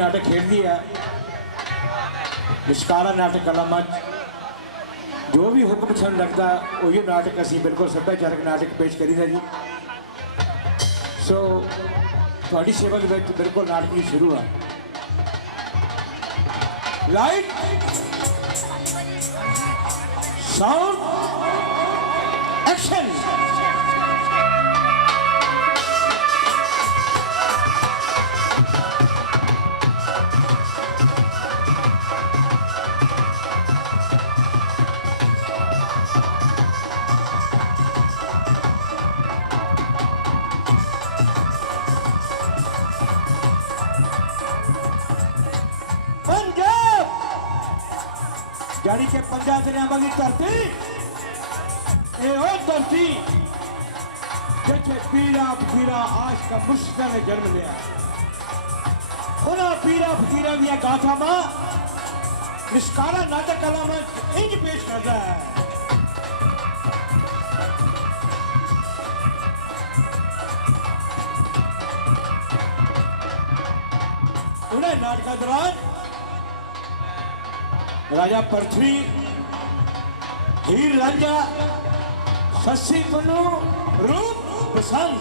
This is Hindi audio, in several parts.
नाटक खेलती है निष्कारा नाटक कला मंच जो भी हुक्म सन लगता वही नाटक असी बिल्कुल सभ्याचारक नाटक पेश करीदा जी। सो थोड़ी सेवा के बिल्कुल नाटक की शुरू है। Light sound action. यानी कि पंजाब दरियावां की धरती ये वो धरती जिथे पीरा फकीरा आशिका मुर्शिदा ने जन्म लिया। उन्होंने पीरा फकीरा दियां गाथावां निष्कारा नाटक कला मंच इंज पेश करता है। उन्हें नाटक दौरान राजा पृथ्वी हीर रांझा शशि पुन्नू रूप बसंत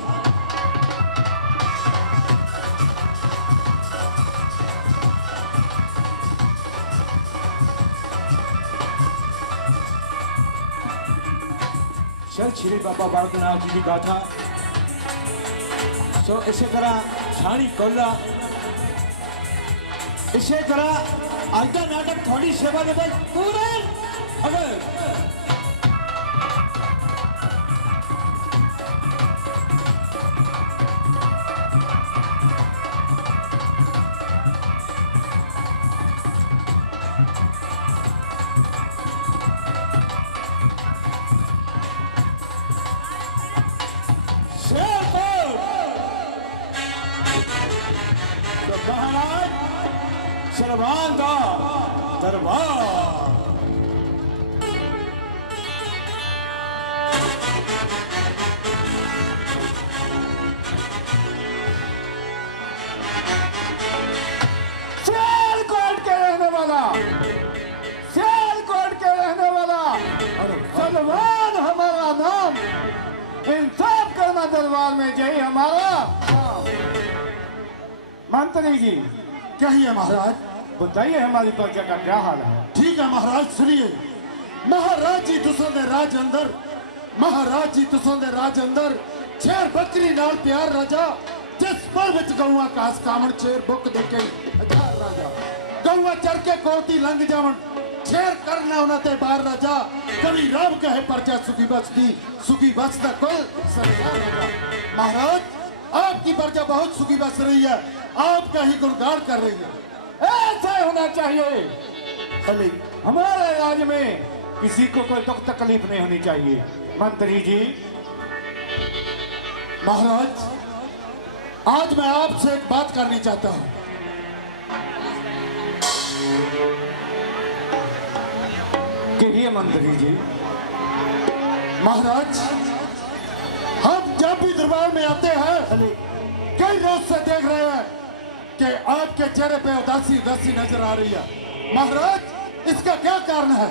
श्री श्री बाबा बालकनाथ जी की गाथा। सो इसी तरह छाणी कोला इसी तरह आज का नाटक थोड़ी सेवा के बाद पूरे अगर तो महाराज सरवान का दरबार। सियालकोट के रहने वाला सियालकोट के रहने वाला सलमान हमारा नाम। इंसाफ करना दरबार में जय हमारा मंत्री जी। कहिए महाराज। बताइए हमारी प्रजा का क्या हाल है। ठीक है महाराज सुनिए। महाराज जी तुसों दे राज अंदर महाराज जी तुसों दे राज अंदर शेर बकरी नाल प्यार राजा जिस पर विच गौआ कास कामन शेर बुक देके हजार राजा गौआ चढ़ के कोटी लंघ जावन शेर करना उन्हें बार राजा कभी रब कहे प्रजा सुखी बसदा कुल सरकार राजा। महाराज आपकी प्रजा बहुत सुखी बस रही है आपका ही गुणगान कर रही है। ऐसा होना चाहिए। हमारे राज्य में किसी को कोई दुख तकलीफ नहीं होनी चाहिए। मंत्री जी महाराज आज मैं आपसे एक बात करनी चाहता हूं। कहिए मंत्री जी। महाराज हम जब भी दरबार में आते हैं कई रोज से देख रहे हैं कि आपके चेहरे पे उदासी उदासी नजर आ रही है। महाराज इसका क्या कारण है।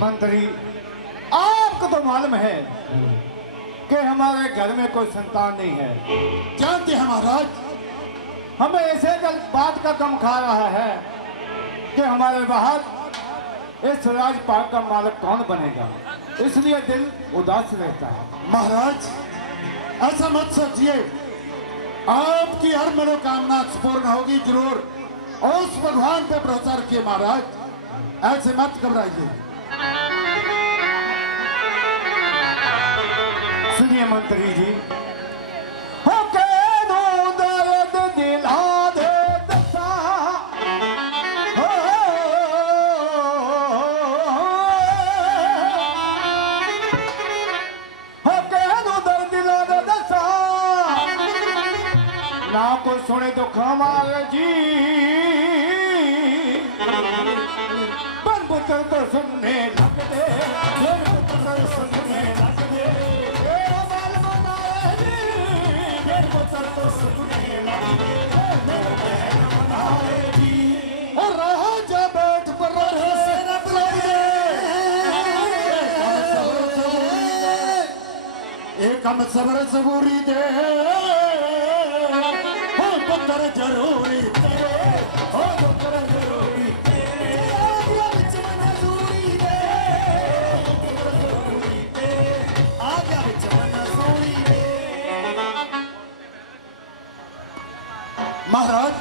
मंत्री आपको तो मालूम है कि हमारे घर में कोई संतान नहीं है। जानते हैं महाराज हमें ऐसे बात का गम खा रहा है कि हमारे बाहर इस राजपाट का मालिक कौन बनेगा, इसलिए दिल उदास रहता है। महाराज ऐसा मत सोचिए आपकी हर मनोकामना पूर्ण होगी जरूर। उस भगवान पे भरोसा रखिए महाराज ऐसे मत घबराइए। सुनिए मंत्री जी। ना को सुने तो हमारे जी बन पुत्र तो सुनने लग दे बन पुत्र तो सुनने लग दे मेरा बाल मनाए जी बन पुत्र तो सुनने लग दे मेरा बाल मनाए एक हम सबर सबूरी दे हो पुत्र जरूरी दे हो पुत्र जरूरी दे आज्ञा विच मंजूरी दे हो पुत्र जरूरी दे आज्ञा विच मंजूरी दे। महाराज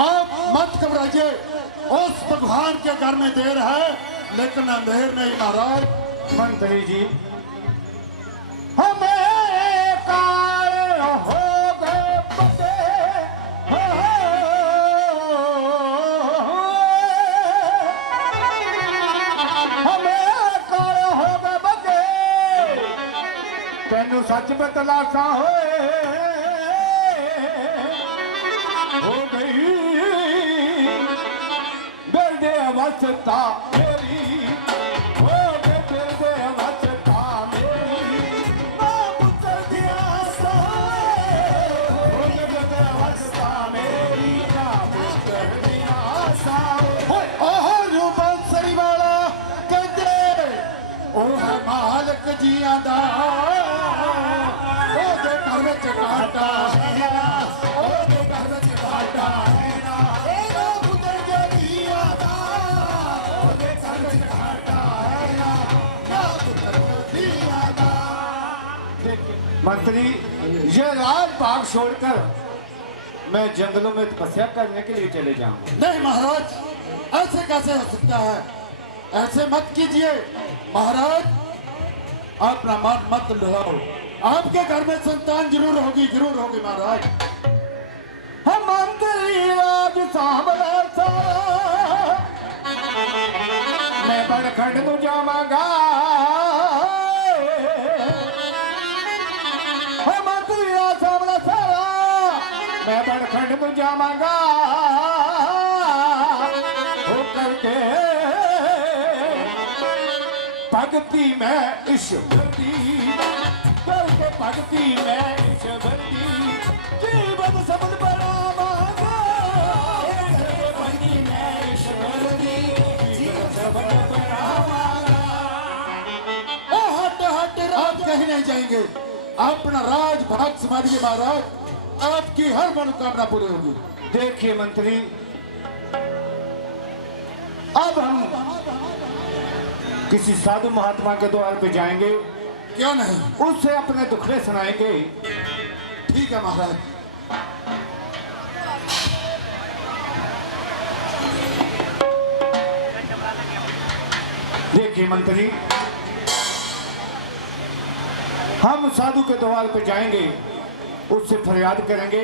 आप मत घबराइए, उस भगवान के घर में देर है लेकिन अंधेर नहीं महाराज। मंत्री जी हमें काल हो गए पते हमें काल हो गए बगे तेनू सच बतलासा हो गई दर्दे अवस्था मेरी हो गए दर्दे अवस्था मेरी मां पुत्र दिया सा हो गए दर्दे अवस्था मेरी मां पुत्र दिया सा ओए ओह रूपन सरी वाला कहते ओ है मालक जियां दा ओ दे घर विच काटा है ओ दे घर विच काटा है ए ना पुत्र जगिया दा ओ दे घर विच काटा है ना पुत्र जगिया दा। मंत्री ये राज भाग छोड़कर मैं जंगलों में तपस्या करने के लिए चले जाऊंगा। नहीं महाराज, ऐसे कैसे हो सकता है? ऐसे मत कीजिए महाराज, अपना मन मत लड़ाओ। आपके घर में संतान जरूर होगी महाराज। हम मंत्री राज सांभला सा मैं बड़खंड ਨੂੰ ਜਾਵਾਂਗਾ हम मंत्री राज सांभला सा मैं बड़खंड ਨੂੰ ਜਾਵਾਂਗਾ हो करके भक्ति में ईश्वर की करके भक्ति में ईश्वर की जीवन सबल बड़ा मांगा करके भक्ति में ईश्वर की जीवन सबल बड़ा मांगा। ओ हट हट राज कहीं नहीं जाएंगे, अपना राज भाग संभालिए महाराज, आपकी हर मनोकामना पूरी होगी। देखिए मंत्री, अब हम किसी साधु महात्मा के द्वार पे जाएंगे, क्यों नहीं? उससे अपने दुखड़े सुनाएंगे। ठीक है महाराज। देखिए मंत्री, हम साधु के द्वार पे जाएंगे, उससे फरियाद करेंगे,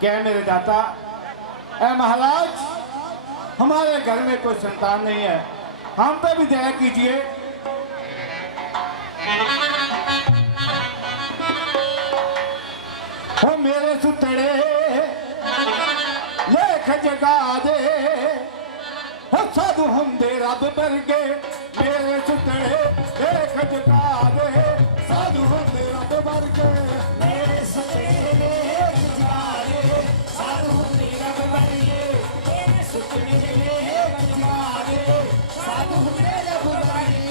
क्या मेरे दाता, ऐ महाराज, हमारे घर में कोई संतान नहीं है, हम पे भी दया कीजिए। हो मेरे सुतड़े लेख जगा दे, हो साधु हम दे रब वर्गे, मेरे सुतड़े लेख जगा दे, साधु हम दे रब वर्गे, मेरे सुतड़े लेख जगा दे, साधु हम दे रब वर्गे, मेरे सुतड़े लेख जगा दे, साधु हम दे रब वर्गे।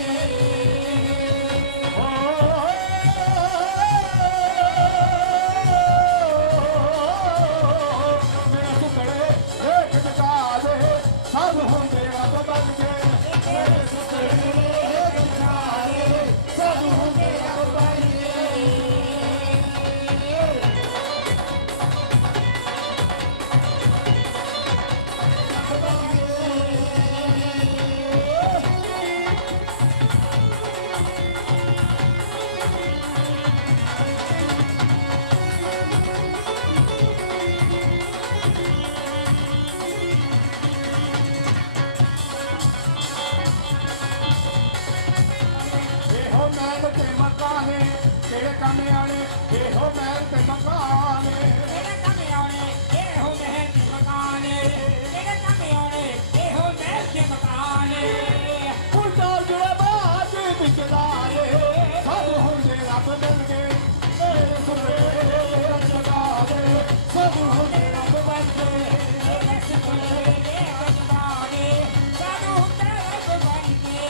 मेरे सुतड़े लेख जगा दे, साधु हम दे रब वर्गे, मेरे सुतड़े लेख जगा दे, साधु हम दे रब वर्गे। ਇਹੋ ਮਹਿਲ ਤੇ ਮਕਾਨੇ ਤੇਰੇ ਕੰਮ ਆਣੇ, ਇਹੋ ਮਹਿਲ ਤੇ ਮਕਾਨੇ तेरे कमे आने ये हो महल के मकाने, तेरे कमे आने ये हो महल के मकाने। ਉਲਟਾ ਜੁੜੇ ਬਾਜ ਵਿਚਲਾਰੇ, ਸਾਧੂ ਹੁੰਦੇ ਰੱਬ ਮਿਲ ਗਏ, ਮੇਰੇ ਸੁਪਨੇ ਜਗਾ ਦੇ, ਸਾਧੂ ਹੁੰਦੇ ਰੱਬ ਬਣ ਗਏ। तेरे सुपने ये बजवाने, साधु तेरे बन के।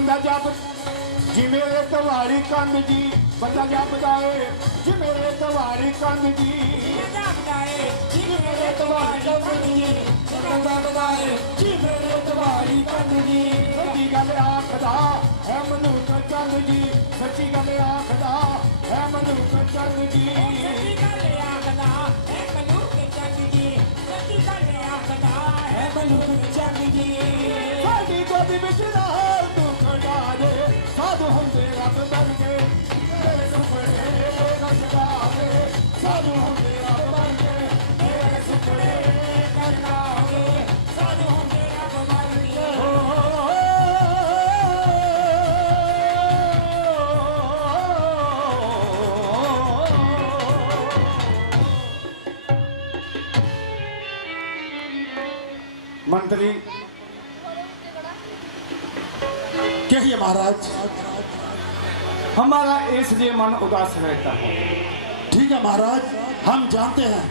ਬੰਦਾ ਜਪ ਜੀ ਮੇਰੇ ਤਵਾੜੀ ਕੰਨ ਜੀ ਬੰਦਾ ਜਪਦਾ ਏ ਜੀ ਮੇਰੇ ਤਵਾੜੀ ਕੰਨ ਜੀ ਜਪਦਾ ਏ ਜੀ ਮੇਰੇ ਤਵਾੜੀ ਕੰਨ ਜੀ ਬੰਦਾ ਬਦਾਏ ਜੀ ਮੇਰੇ ਤਵਾੜੀ ਕੰਨ ਜੀ ਸੱਚੀ ਗੱਲ ਆਖਦਾ ਹੈ ਮਨੁੱਖ ਚੰਨ ਜੀ ਸੱਚੀ ਗੱਲ ਆਖਦਾ ਹੈ ਮਨੁੱਖ ਚੰਨ ਜੀ ਸੱਚੀ ਗੱਲ ਆਖਦਾ ਹੈ ਮਨੁੱਖ ਚੰਨ ਜੀ ਸੱਚੀ ਗੱਲ ਆਖਦਾ ਹੈ ਮਨੁੱਖ ਚੰਨ ਜੀ ਸਾਡੀ ਗੋਦੀ ਵਿੱਚ ਨਾਲ ਤੂੰ ਖੜਾ ਦੇ ਸਾਧੂ ਹੁੰਦੇ ਰੱਬ ਵਰਗੇ ਮੇਰੇ ਸੁਪਨੇ ਰਚਦਾ ਦੇ ਸਾਧੂ ਹੁੰਦੇ ਰੱਬ ਵਰਗੇ ਮੇਰੇ ਸੁਪਨੇ ਕਰਨਾ ਹੋਵੇ ਸਾਨੂੰ ਹੁੰਦੇ ਰੱਬ ਮਾਰੀਏ मंत्री कहिए महाराज। हमारा इसलिए मन उदास रहता है। ठीक है महाराज, हम जानते हैं।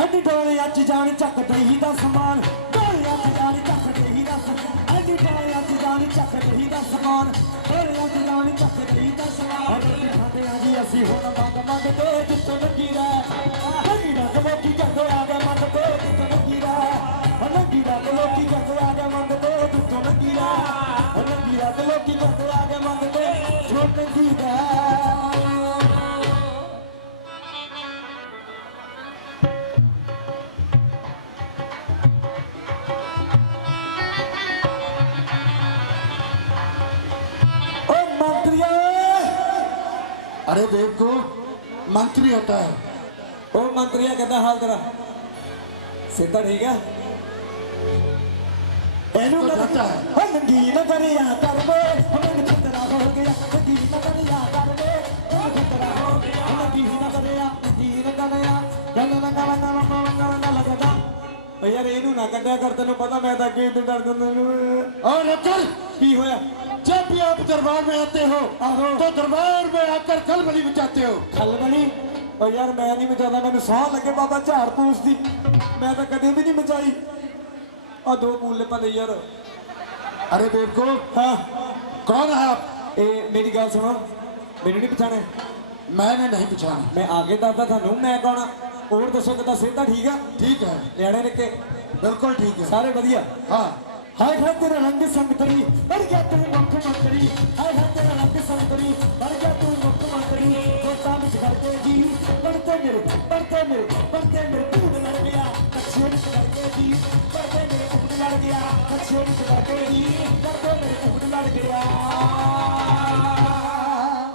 ਐਡੀ ਡੋਲੇ ਅੱਜ ਜਾਣ ਚੱਕਦੇ ਹੀ ਦਾ ਸਮਾਨ ਡੋਲੇ ਅੱਜ ਜਾਣ ਚੱਕਦੇ ਹੀ ਦਾ ਸਮਾਨ ਐਡੀ ਡੋਲੇ ਅੱਜ ਜਾਣ ਚੱਕਦੇ ਹੀ ਦਾ ਸਮਾਨ ਡੋਲੇ ਅੱਜ ਜਾਣ ਚੱਕਦੇ ਹੀ ਦਾ ਸਮਾਨ ਖਾਂਦੇ ਆ ਜੀ ਅਸੀਂ ਹੁਣ ਮੰਗ ਕੇ ਜਿੱਤੋਂ ਲੱਗੀ ਰਹਿ ਲੱਗੀ ਰੱਖ ਲੋਕੀ ਕਹਿੰਦੇ ਆ ਗਏ ਮੰਗ ਕੇ ਜਿੱਤੋਂ ਲੱਗੀ ਰਹਿ ਲੱਗੀ ਰੱਖ ਲੋਕੀ ਕਹਿੰਦੇ ਆ ਗਏ ਮੰਗ ਕੇ ਜਿੱਤੋਂ ਲੱਗੀ ਰਹਿ ਲੱਗੀ ਰੱਖ ਲੋਕੀ ਕਹਿੰਦੇ ਆ ਗਏ ਮੰਗ ਕੇ ਛੋਟ ਲੱਗੀ ਰਹਿ अरे देव को मंत्री होता है। ओ मंत्रिया कहता हाल तेरा सीधा ठीक है एनू तो जाता है। हम नंगी न करिया कर वे हम खतरा हो गया नंगी न करिया कर वे हम खतरा हो गया नंगी न करिया नंगी न करिया गंगा लगदा ओ यार एनू ना कड्या कर तेनू पता मैं तां कि डर दिंदा और अकल की होया जब भी आप दरबार में आते हो आहो। तो दरबार में आकर खलबली मचाते हो। खलबली ओ यार मैं नहीं मचादा मैनू सौं लगे बाबा झाड़ पूछ दी मैं तो कदे भी नहीं मचाई आ दो मूले पले यार अरे देव को हाँ कौन है आप? ए मेरी गल सुनो मैनू नहीं पछाणे मैंने नहीं पहचाना। मैं आगे दसदा थानू मैं कौन आ और दसो किदा सेहत ठीक है ठीक है, नियाणे निक्के बिल्कुल ठीक है। सारे वधिया हाँ हाय हाय तेरा रंग संगतरी बढ़ गया तू मुख्यमंत्री हाय हाय तेरा रंग संगतरी बढ़ गया तू मुख्यमंत्री सोचा बिच करके जी बढ़ते मेरे खून लड़ गया कच्छे बिच करके जी बढ़ते मेरे खून लड़ गया कच्छे बिच करके जी बढ़ते मेरे खून लड़ गया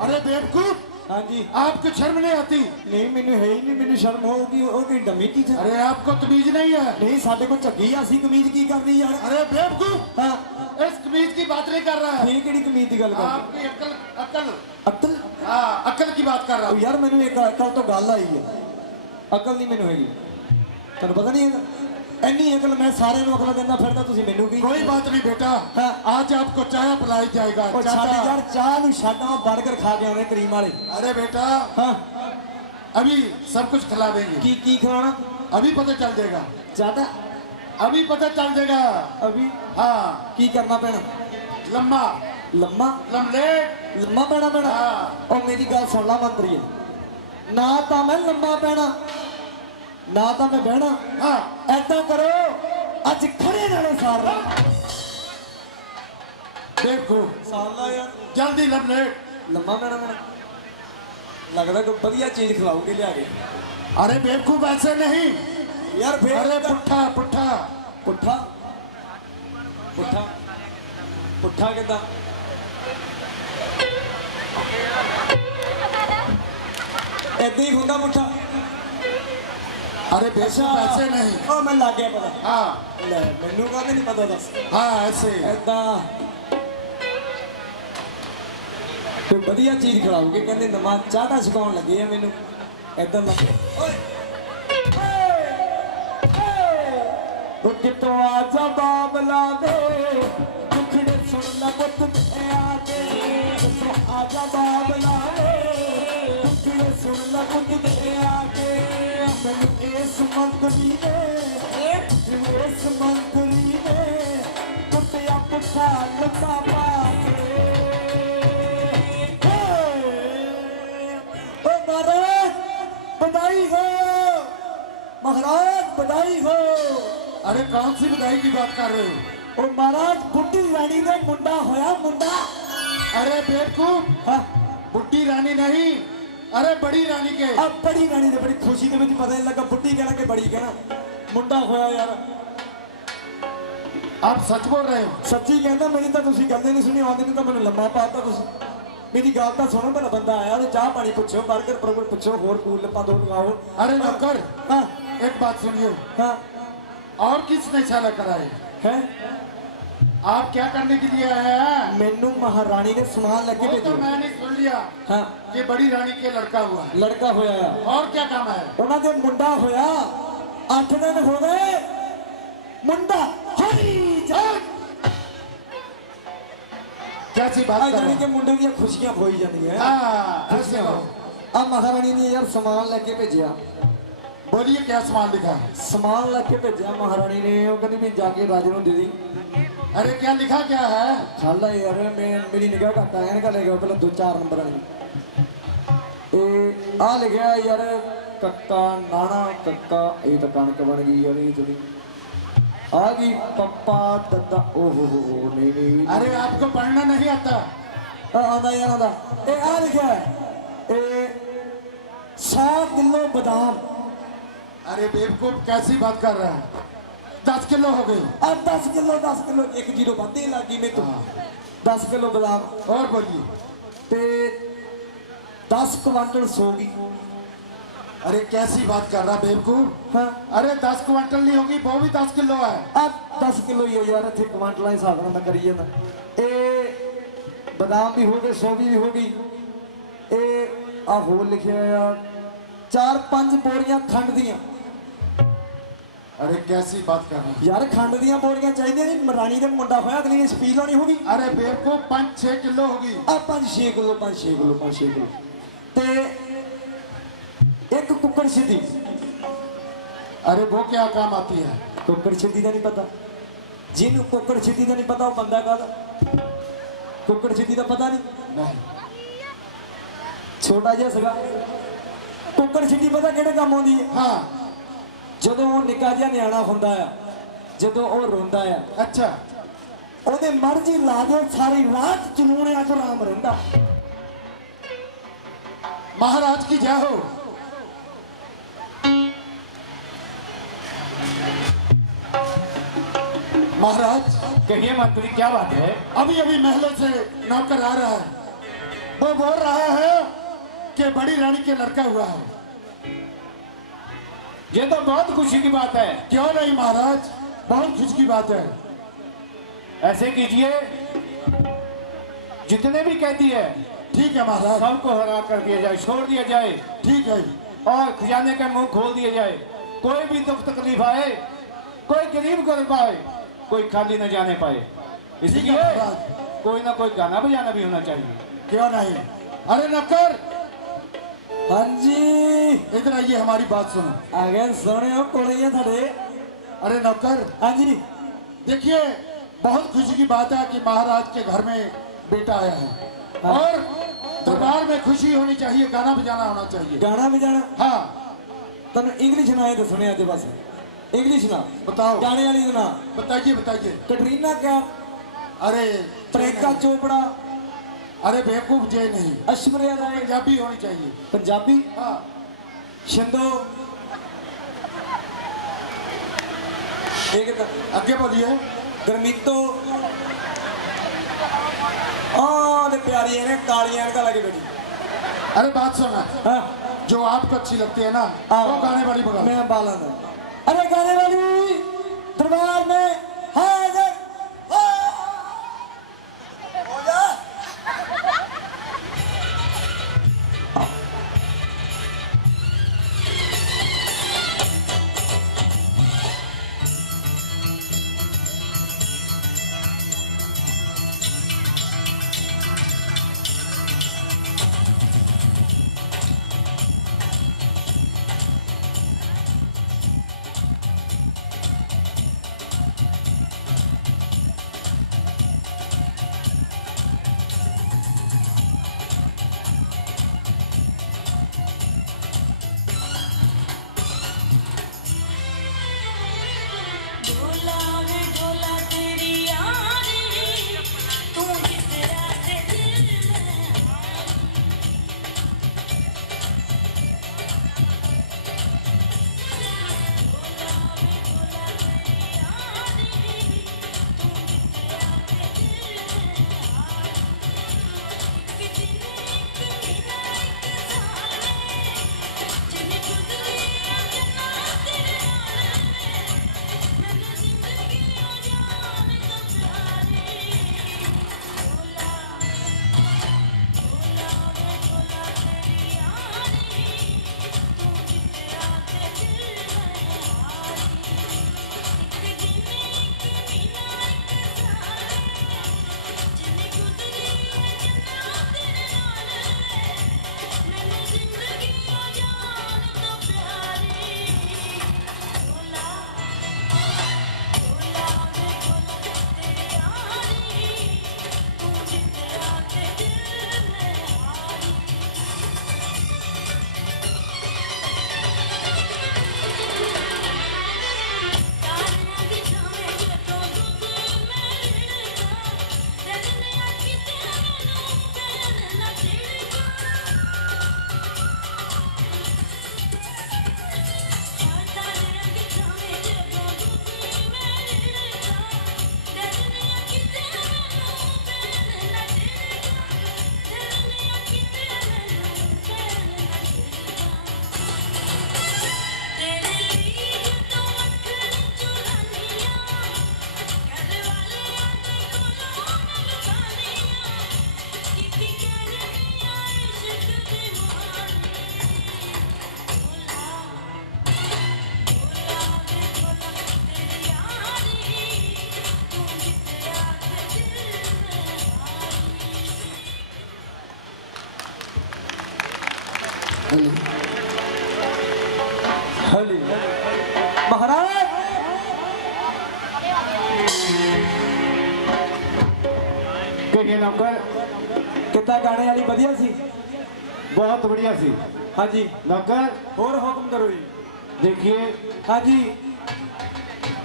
अरे बेवकूफ, हाँ जी आपको शर्म नहीं आती? नहीं मैंने है ही नहीं मैंने शर्म होगी वो की डमी की था अरे आपको तमीज नहीं है? नहीं साडे को झग्गी असी कमीज की कर रही यार अरे बेवकूफ, हाँ इस कमीज की बात नहीं कर रहा है। ये केड़ी कमीज की गल कर आपकी अकल अकल अक्ल हाँ अकल की बात कर रहा ओ हूँ। यार मैंने एक अकल तो गल आई है अकल नहीं मैंने हैगी तेन पता नहीं है ਇੰਨੀ ਅਕਲ ਮੈਂ ਸਾਰਿਆਂ ਨੂੰ ਅਕਲ ਦਿੰਦਾ ਫਿਰਦਾ ਤੁਸੀਂ ਮੈਨੂੰ ਕੀ कोई बात नहीं बेटा, हाँ। आज आपको चाय पिलाई जाएगा। ਉਹ ਛੱਡ चाचा। ਯਾਰ ਚਾਹ ਨੂੰ ਛੱਡਾਂ 버ਗਰ ਖਾ ਕੇ ਆਉਣੇ ਕਰੀਮ ਵਾਲੇ अरे बेटा, ਹਾਂ अभी सब कुछ खिला देंगे। ਕੀ ਕੀ ਖਵਾਉਣਾ अभी पता चल जाएगा, ਚਾਹਤਾ अभी पता चल जाएगा। ਅਭੀ हाँ ਕੀ ਕਰਨਾ ਪੈਣਾ लम्बा ਲੰਮਾ लमलेट ਲੰਮਾ ਪੈਣਾ ਹਾਂ। ਉਹ ਮੇਰੀ ਗੱਲ ਸੁਣ ਲਾ ਮੰਤਰੀ ਨਾ ਤਾਂ ਮੈਂ ਲੰਮਾ ਪੈਣਾ ਨਾ ਤਾਂ ਮੈਂ ਬਹਿਣਾ हाँ ਐਦਾਂ ਕਰੋ ਅੱਜ ਖੜੇ ਨਾਲੇ ਸਾਰ ਲਾ देखो ਸਾਰ ਲਾ ਯਾਰ जल्दी लमलेट। ਲੰਮਾ ਪੈਣਾ ਮੇਰਾ ਲੱਗਦਾ ਕੋਈ ਵਧੀਆ ਚੀਜ਼ ਖਿਲਾਓਗੇ ਲਿਆ ਕੇ अरे बेवकूफ ऐसे नहीं, ਯਾਰ ਫੇਰ अरे पुट्ठा पुट्ठा। ਪੁੱਠਾ ਪੁੱਠਾ ਪੁੱਠਾ ਕਿੱਦਾਂ ਏਦਾਂ ਹੀ ਹੁੰਦਾ ਪੁੱਠਾ अरे बेवकूफ ऐसे नहीं। ਉਹ ਮੈਨੂੰ ਲੱਗ ਗਿਆ ਪਤਾ हाँ ਲੈ ਮੈਨੂੰ ਕਾਹਦੇ ਨਹੀਂ ਪਤਾ ਦੱਸ हाँ ऐसे। ਏਦਾਂ ਕੋਈ ਵਧੀਆ ਚੀਜ਼ ਖਿਲਾਓਗੇ ਕਹਿੰਦੇ ਨਵਾਂ ਚਾਹਤਾ ਛਕਾਉਣ ਲੱਗੇ ਆ ਮੈਨੂੰ ਏਦਾਂ ਲੱਗੇ ਓਏ ਉਹ ਕਿਤੋਂ ਆ ਜਾ ਬਾਬਲਾ ਦੇ ਦੁਖੜੇ ਸੁਣ ला पुत दे आके तो आजा बाबला कुकड़े सुन ला पुत दे आके मैनू इस मंत्री ने कुटिया पुठा लम्बा पाके ओ महाराज बधाई हो महाराज बधाई हो अरे कौन सी बधाई की बात कर रहे हो? ओ महाराज बुड्ढी रानी ने मुंडा होया मुंडा अरे बेवकूफ, हाँ बुड्ढी रानी नहीं, अरे बड़ी रानी के। अब बड़ी रानी ने बड़ी खुशी के पता नहीं लगा बुड्ढी कहना कि बड़ी कहना मुंडा होया यार आप सच बोल रहे हो? सच्ची कहना मेरी तो तुसी गल नहीं सुनी आंदी नहीं तो मैंने लम्मा पाता तुसी मेरी गल तो सुनो भला बंदा आया तो चाह पानी पूछो बर्गर बर्गर पूछो होर कूल लपा दो मंगाओ अरे नौकर, हाँ एक बात सुनिए, हाँ और किसने छाला कराए? है आप क्या करने के लिए आए हैं? मैनू महारानी ने सामान लेके वो तो भेजो मैंने सुन लिया हाँ कि बड़ी रानी के लड़का हुआ है। लड़का होया आ और क्या काम है? ਉਹਨਾਂ ਦੇ ਮੁੰਡਾ ਹੋਇਆ 8 ਦਿਨ ਹੋ ਗਏ ਮੁੰਡਾ ਹਰੀ ਜਾਨ क्या सी बात ਆ कर ਜਾਨੀ रहे ਕਿ ਮੁੰਡੇ ਦੀਆਂ ਖੁਸ਼ੀਆਂ ਹੋਈ ਜਾਂਦੀਆਂ हाँ, ऐसे ਖੁਸ਼ੀਆਂ हो। ਆ ਮਹਾਰਾਣੀ ਨੇ ਯਾਰ ਸਮਾਨ ਲੈ ਕੇ ਭੇਜਿਆ बोलिए क्या सामान लिखा है? ਸਮਾਨ ਲੈ ਕੇ ਭੇਜਿਆ ਮਹਾਰਾਣੀ ਨੇ ਉਹ ਕਹਿੰਦੀ ਵੀ ਜਾ ਕੇ ਰਾਜੇ ਨੂੰ ਦੇ ਦੀ अरे क्या लिखा क्या है? ਖਾਲਾ ਯਾਰ ਮੈਂ ਮੇਰੀ ਨਿਗਾਹ ਘੱਟ ਆਇਆ ਇਹਨਾਂ ਲੈ ਗਿਆ ਪਹਿਲਾਂ 2-4 ਨੰਬਰ ਵਾਲੀ ਇਹ ਆ ਲਿਖਿਆ ਯਾਰ ਕੱਕਾ ਨਾਣਾ ਕੱਕਾ ਇਹ ਤਾਂ ਕਣਕ ਬਣ ਗਈ ਯਾਰ ਇਹ ਜਿਹੜੀ ਆ ਗਈ ਪੱਪਾ ਦੱਦਾ ਓਹ ਹੋ ਨਹੀਂ ਨਹੀਂ अरे आपको पढ़ना नहीं आता? ਆਉਂਦਾ ਯਾਰ ਆਉਂਦਾ ਇਹ ਆ ਲਿਖਿਆ ਇਹ 100 ਕਿਲੋ ਬਦਾਮ अरे बेवकूफ, कैसी बात कर रहा है? 10 किलो हो गई। ਆ 10 ਕਿਲੋ 1 ਜ਼ੀਰੋ ਵੱਧੇ ਲੱਗੀ ਮੇ ਤੋਂ 10 ਕਿਲੋ ਬਦਾਮ और बोलिए। ਤੇ 10 ਕੁਆਂਟਲ ਸੋਗੀ अरे कैसी बात कर रहा बेवकूफ? ਹਾਂ अरे 10 क्विंटल नहीं होगी, वो भी 10 किलो है। ਆ 10 ਕਿਲੋ ਹੀ ਆ ਯਾਰ ਇੱਥੇ ਕੁਆਂਟਲਾਂ ਦੇ ਹਿਸਾਬ ਨਾਲ ਮੈਂ ਕਰੀ ਜਾਂਦਾ ਇਹ ਬਦਾਮ ਵੀ ਹੋ ਗਏ ਸੋਗੀ ਵੀ ਹੋ ਗਈ ਇਹ ਆ ਹੋਰ ਲਿਖਿਆ ਆ 4-5 ਬੋਰੀਆਂ ਖੰਡ ਦੀਆਂ अरे कैसी बात कर रहा है? ਯਾਰ ਖੰਡ ਦੀਆਂ ਬੋਰੀਆਂ ਚਾਹੀਦੀਆਂ ਨਹੀਂ ਮਰਾਣੀ ਦੇ ਮੁੰਡਾ ਹੋਇਆ ਅਗਲੀ ਨੇ ਸਪੀਲ ਲਾਉਣੀ ਹੋਗੀ अरे बेवकूफ, 5-6 किलो होगी। ਆ 5-6 ਕਿਲੋ 5-6 ਕਿਲੋ 5-6 ਕਿਲੋ ਤੇ ਇੱਕ ਕੁੱਕੜ ਸਿੱਧੀ अरे वो क्या काम आती है? ਕੁੱਕੜ ਸਿੱਧੀ ਦਾ ਨਹੀਂ ਪਤਾ ਜਿਹਨੂੰ ਕੁੱਕੜ ਸਿੱਧੀ ਦਾ ਨਹੀਂ ਪਤਾ ਉਹ ਬੰਦਾ ਕਾਹਦਾ ਕੁੱਕੜ ਸਿੱਧੀ ਦਾ ਪਤਾ ਨਹੀਂ नहीं। ਛੋਟਾ ਜਿਹਾ ਸੀਗਾ ਕੁੱਕੜ ਸਿੱਧੀ ਪਤਾ ਕਿਹੜੇ ਕੰਮ ਆਉਂਦੀ ਹੈ हाँ, ਜਦੋਂ ਉਹ ਨਿੱਕਾ ਜਿਹਾ ਨਿਆਣਾ ਹੁੰਦਾ ਆ ਜਦੋਂ ਉਹ ਰੋਂਦਾ ਆ अच्छा। ਉਹਦੇ ਮਰਜ਼ੀ ਲਾ ਦਿਓ ਸਾਰੀ ਰਾਤ ਚਲੂਣਿਆਂ ਚ ਆਰਾਮ ਰਹਿੰਦਾ महाराज की जय हो। महाराज, कहिए मंत्री क्या बात है? अभी अभी महलों से नौकर आ रहा है, वो बोल रहा है कि बड़ी रानी के लड़का हुआ है। ये तो बहुत खुशी की बात है। क्यों नहीं महाराज, बहुत खुशी की बात है। ऐसे कीजिए, जितने भी कैदी है ठीक है महाराज, सबको हरा कर दिया जाए, छोड़ दिया जाए ठीक है। और खजाने का मुंह खोल दिया जाए। कोई भी दुख तकलीफ आए, कोई गरीब कर पाए, कोई खाली न जाने पाए। इसलिए ठीक है महाराज। कोई ना कोई गाना बजाना भी होना चाहिए। क्यों नहीं? अरे नौकर, ਹਾਂਜੀ इधर आइए, हमारी बात सुनो। ਆ ਗਏ ਸੋਹਣਿਓ ਕੋਲੇ ਤੁਹਾਡੇ अरे नौकर, ਹਾਂਜੀ देखिए, बहुत खुशी की बात है कि महाराज के घर में बेटा आया है और दरबार में खुशी होनी चाहिए, गाना बजाना होना चाहिए। ਗਾਣਾ ਵਜਾਣਾ हाँ, ਤੁਹਾਨੂੰ ਇੰਗਲਿਸ਼ ਨਾ ਇਹ ਦੱਸਣੇ ਅੱਜ ਬਸ ਇੰਗਲਿਸ਼ ਨਾ बताओ, ਗਾਣੇ ਵਾਲੀ ਦਾ ਨਾ बताइए बताइए। ਕਟਰੀਨਾ कैफ अरे ਪ੍ਰਿयंका ਚੋਪੜਾ अरे बेवकूफ जय नहीं, ऐश्वर्या राय पंजाबी होनी चाहिए। पंजाबी हाँ, शिंदो एक आगे बोलिए। गरमीतो दे प्यारी ने कालियां का लगे बेटी अरे बात सुना, हाँ जो आपको अच्छी लगती है ना, आओ। वो गाने वाली बगा। मैं बाला था अरे गाने वाली दरबार में हाजिर हो जा हली महाराज कहिए नौकर, कितना गाने वाली बढ़िया सी। बहुत बढ़िया सी। हाँ जी नौकर और हुक्म करो जी। देखिए, हाँ जी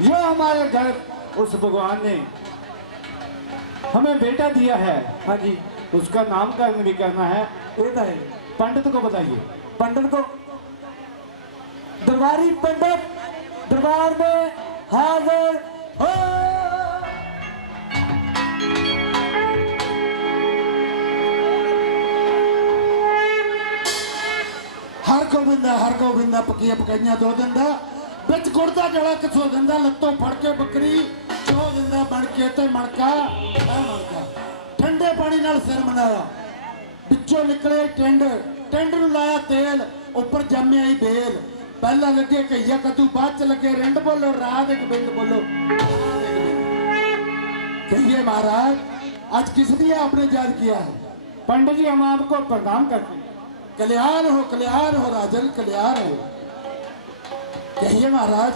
जो हमारे घर उस भगवान ने हमें बेटा दिया है, हाँ जी उसका नामकरण भी करना है। ये तो है। पंडित को बताइए। पंडित को दरबारी पंडित दरबार में हाजिर हो। हर गोबिंदा पकिया पकाइया दो दिंदा बिच गुड़दा जड़ा किसो दिंदा लत्तों फड़ के बकरी चो दिंदा बन के ते मणका ठंडे पानी नाल सिर मनाया बिचों निकले टिंड टिंड नूं लाया तेल ऊपर जम्मिया ही बेल पहला लगे कहिया कद्दू बाद च लगे रिंड बोलो रात एक बिंद बोलो कहिए महाराज आज किस लिए आपने याद किया है? पंडित जी, हम आपको प्रणाम करते हैं। कल्याण हो राजन कल्याण हो। कहिए महाराज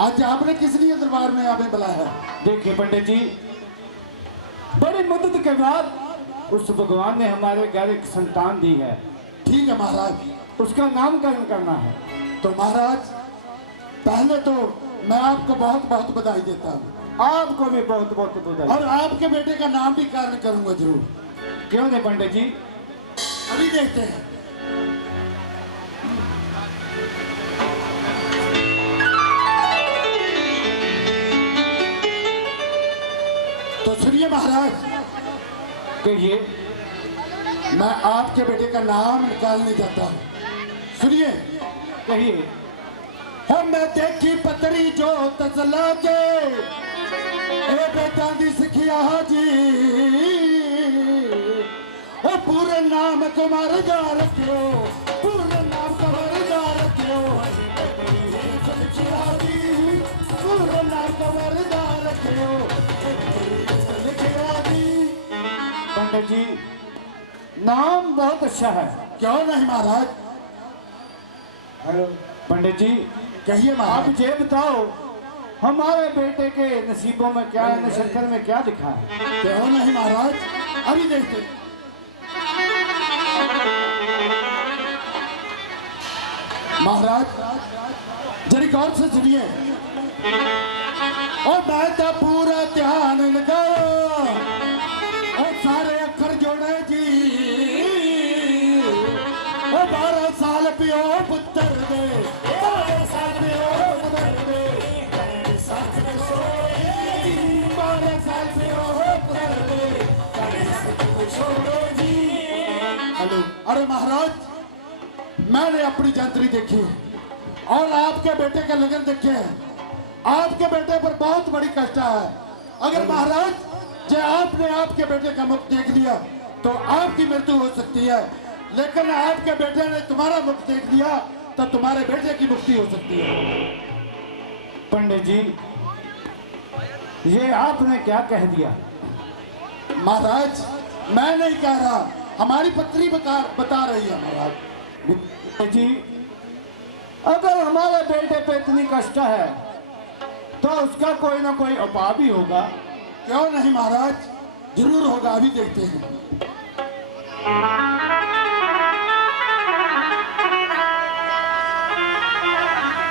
आज आपने किस लिए दरबार में आपने बुलाया है? देखिए पंडित जी, बड़ी मुद्दत के बाद उस भगवान ने हमारे घर एक संतान दी है। ठीक है महाराज, उसका नामकरण करना है। तो महाराज पहले तो मैं आपको बहुत बहुत बधाई देता हूँ आपको भी बहुत बहुत बधाई। और आपके बेटे का नाम भी कारण करूंगा जरूर। क्यों नहीं पंडित जी? अभी देखते हैं। तो सुनिए महाराज, कहिए। मैं आपके बेटे का नाम निकालने जाता हूँ। सुनिए। कहिए। हो मैं देखी पतरी जो तसला के ए बेटा दी सिखिया जी ओ पूरे नाम कुमार जा रखियो पूरे नाम कुमार जा रखियो पूरे नाम कुमार जा रखियो। पंडित जी, नाम बहुत अच्छा है। क्यों नहीं महाराज? हेलो पंडित जी, कहिए आप महाराज। ये बताओ हमारे बेटे के नसीबों में क्या है, नक्षत्र में क्या लिखा है? क्यों नहीं महाराज, अभी देखते। महाराज जरी गौर से सुनिए। और मैं तो पूरा ध्यान लगाओ और सारे अक्षर जोड़े जी और 12 साल पियो पुत्र दे 12 साल पियो पुत्र दे 12 साल पियो पुत्र दे। हेलो, अरे महाराज मैंने अपनी जंतरी देखी और आपके बेटे के लगन देखे हैं। आपके बेटे पर बहुत बड़ी कष्ट है। अगर महाराज जो आपने आपके बेटे का मुख देख लिया तो आपकी मृत्यु हो सकती है, लेकिन आपके बेटे ने तुम्हारा मुख देख लिया तो तुम्हारे बेटे की मुक्ति हो सकती है। पंडित जी, ये आपने क्या कह दिया? महाराज मैं नहीं कह रहा, हमारी पत्नी बता रही है महाराज। जी, अगर हमारे बेटे पे इतनी कष्ट है तो उसका कोई ना कोई उपाय भी होगा। क्यों नहीं महाराज, जरूर होगा, अभी देखते हैं।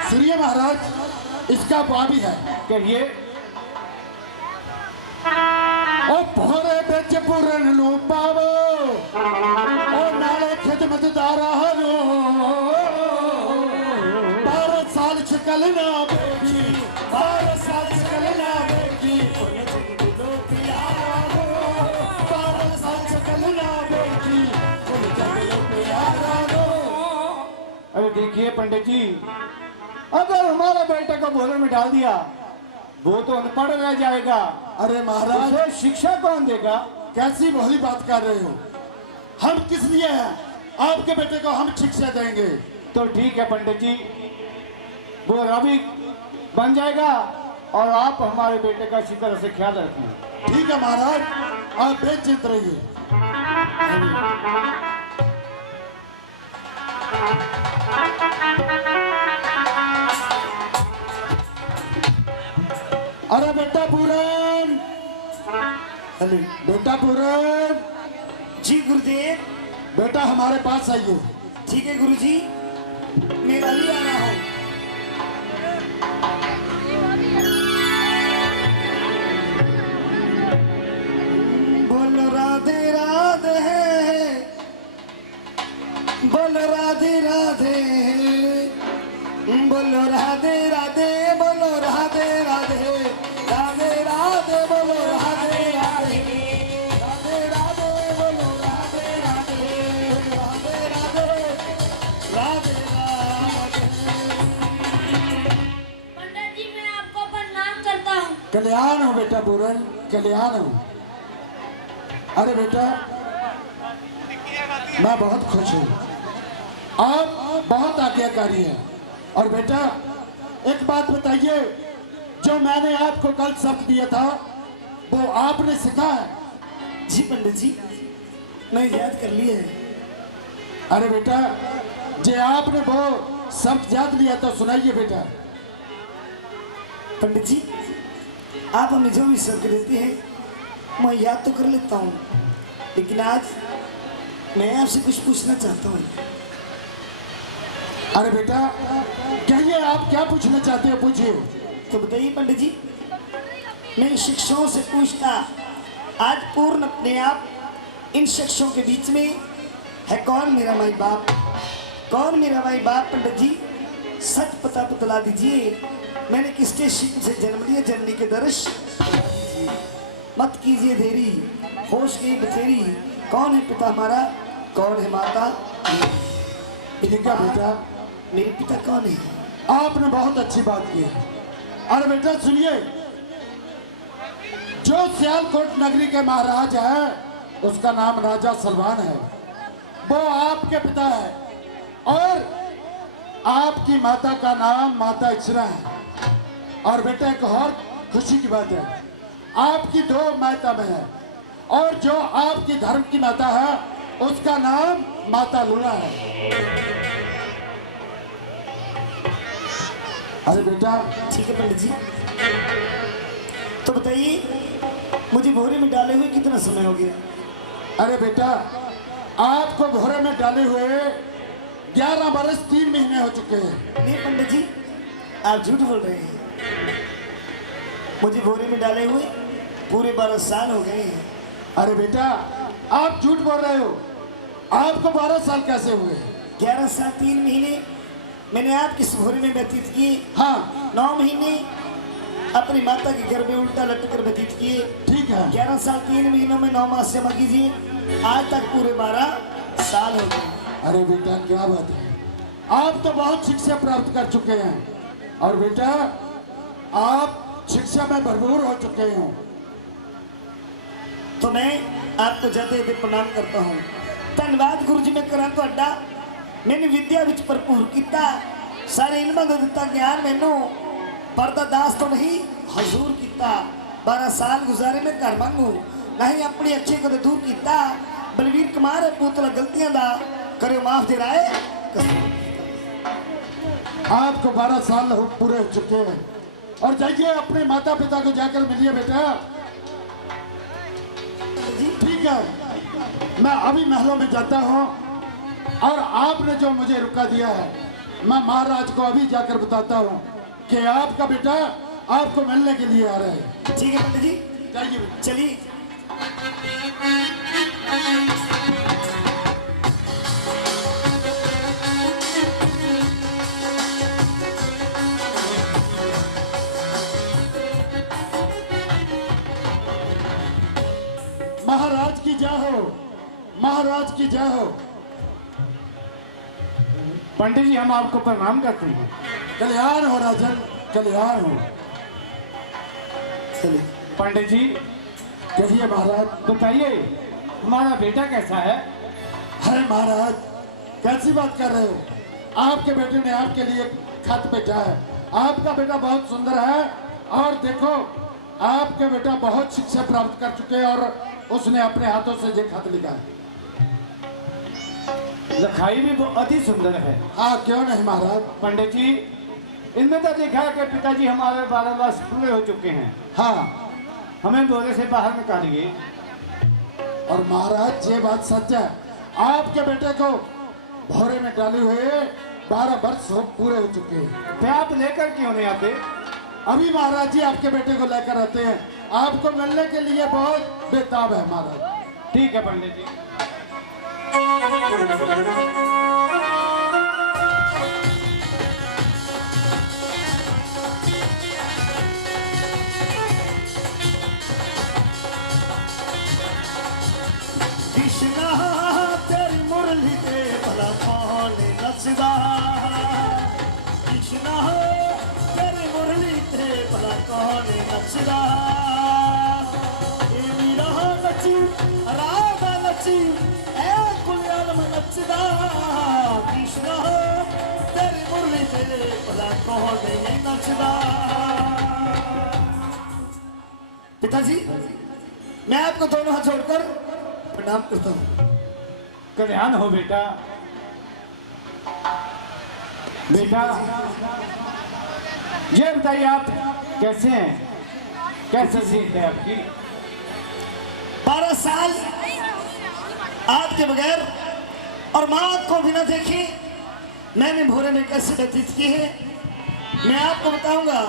सुनिए महाराज, इसका उपाय भी है। कहिए। ओ भोरे बिच पूरन नू पावो ओ नाले खिदमतदारा नो 12 साल शकल ना बेटी 12 साल शकल ना बेटी 12 साल शकल ना बेटी। अरे देखिए पंडित जी, अगर हमारे बेटे को भोले में डाल दिया वो तो अनपढ़ रह जाएगा। अरे महाराज, उसे शिक्षा कौन देगा? कैसी भोली बात कर रहे हो? हम किस लिए हैं? आपके बेटे को हम शिक्षा देंगे। तो ठीक है पंडित जी, वो रवि बन जाएगा और आप हमारे बेटे का इसी तरह से ख्याल रखें। ठीक है महाराज, आप बेचिंत रहिए। अरे बेटा पूरन, अरे बेटा पूरन, जी गुरुदेव। बेटा हमारे पास आइए। ठीक है गुरुजी, मैं अभी आ रहा हूँ। बोलो राधे राधे, बोलो राधे राधे, बोलो राधे राधे, बोलो राधे राधे, राधे राधे, बोलो राधे राधे, राधे राधे, बोलो राधे राधे, राधे राधे, राधे राधे। पंडित जी, मैं आपको प्रणाम करता हूँ। कल्याण हो बेटा पूरन, कल्याण हो। अरे बेटा मैं बहुत खुश हूँ, आप बहुत आज्ञाकारी हैं। और बेटा एक बात बताइए, जो मैंने आपको कल शब्द दिया था वो आपने सीखा है? जी पंडित जी, मैं याद कर लिए है। अरे बेटा जे आपने वो शब्द याद लिया तो सुनाइए बेटा। पंडित जी, आप हमें जो भी शब्द देते हैं मैं याद तो कर लेता हूँ, लेकिन आज मैं आपसे कुछ पूछना चाहता हूँ। अरे बेटा कहिए आप क्या पूछना चाहते हो, पूछिए। तो बताइए पंडित जी, मैं इन शिक्षकों से पूछता, आज पूर्ण अपने आप इन शिक्षकों के बीच में है कौन मेरा माई बाप, कौन मेरा माई बाप? पंडित जी सच पता बतला दीजिए, मैंने किसके शिक से जन्म लिया, जननी के दर्श बता दीजिए। मत कीजिए देरी, होश गई बतेरी, कौन है पिता हमारा, कौन है माता? ठीक है बेटा, मेरे पिता कौन है? आपने बहुत अच्छी बात की है। अरे बेटा सुनिए, जो सियालकोट नगरी के महाराज है उसका नाम राजा सलमान है, वो आपके पिता है। और आपकी माता का नाम माता इचरा है। और बेटा एक और खुशी की बात है, आपकी 2 माता में है, और जो आपकी धर्म की माता है उसका नाम माता लूना है। अरे बेटा ठीक है पंडित जी, तो बताइए मुझे भोरे में डाले हुए कितना समय हो गया? अरे बेटा आपको भोरे में डाले हुए 11 बरस 3 महीने हो चुके हैं। नहीं पंडित जी, आप झूठ बोल रहे हैं। मुझे भोरे में डाले हुए पूरे 12 साल हो गए हैं। अरे बेटा आप झूठ बोल रहे हो, आपको 12 साल कैसे हुए? 11 साल 3 महीने मैंने आपके इस भोरे में व्यतीत किए। हाँ 9 महीने अपनी माता के घर में उल्टा लटक कर व्यतीत किए। ठीक है। 11 साल 3 महीनों में 9 मास जमा कीजिए, आज तक पूरे 12 साल हो गए। अरे बेटा क्या बात है, आप तो बहुत शिक्षा प्राप्त कर चुके हैं। और बेटा आप शिक्षा में भरपूर हो चुके हैं। तो मैं आपको जाते जाते प्रणाम करता हूँ। धन्यवाद गुरु जी, मैं करा तो अड्डा मैंने विद्या विच भरपूर किया, सारे इल्मां दा दिता ज्ञान मैनू, पर दास तो नहीं हजूर किया। 12 साल गुजारे मैं घर वांगू, नहीं अपनी अच्छे को दूर किया। बलवीर कुमार पुतला गलतियां दा करो माफ दे राय। आपको 12 साल पूरे हो चुके हैं। और जाइए अपने माता पिता को जाकर मिलिए बेटा। जी ठीक है, मैं अभी महलों में जाता हूँ। और आपने जो मुझे रुका दिया है, मैं महाराज को अभी जाकर बताता हूँ कि आपका बेटा आपको मिलने के लिए आ रहा है। ठीक है पंडित जी, जाइए बेटा। चलिए। महाराज की जय हो, महाराज की जय हो। पंडित जी हम आपको प्रणाम करते हैं। कल्याण हो राजन, कल्याण हो। चलिए पंडित जी कहिए महाराज। बताइए हमारा बेटा कैसा है? अरे महाराज कैसी बात कर रहे हो, आपके बेटे ने आपके लिए खत भेजा है। आपका बेटा बहुत सुंदर है। और देखो आपके बेटा बहुत शिक्षा प्राप्त कर चुके हैं, और उसने अपने हाथों से ये खत लिखा है। लखाई भी अति सुंदर है। हाँ क्यों नहीं महाराज। पंडित जी, इनमें तो देखा है कि पिताजी हमारे 12 वर्ष पूरे हो चुके हैं। हाँ हमें बोरे से बाहर निकालिए। और महाराज ये बात सच है, आपके बेटे को भौरे में डाले हुए 12 वर्ष पूरे हो चुके हैं। फिर आप लेकर क्यों नहीं आते? अभी महाराज जी आपके बेटे को लेकर आते हैं, आपको मिलने के लिए बहुत बेताब है महाराज। ठीक है पंडित जी। कृष्णा तेरी मुरली पे भला कौन नचदा, कृष्णा तेरी मुरली पे भला कौन नचदा, ए मीरा नची राधा नची ए कुलियाल में नचदा, कृष्णा तेरी मुरली पे भला कौन नचदा। पिताजी, मैं आपको दोनों हाथ जोड़कर प्रणाम करता हूँ। कल्याण हो बेटा। बेटा ये बताइए आप कैसे हैं? कैसे सेहत है आपकी? 12 साल आपके बगैर और माँ को बिना देखे मैंने भोरे में कैसे व्यतीत की है मैं आपको बताऊंगा,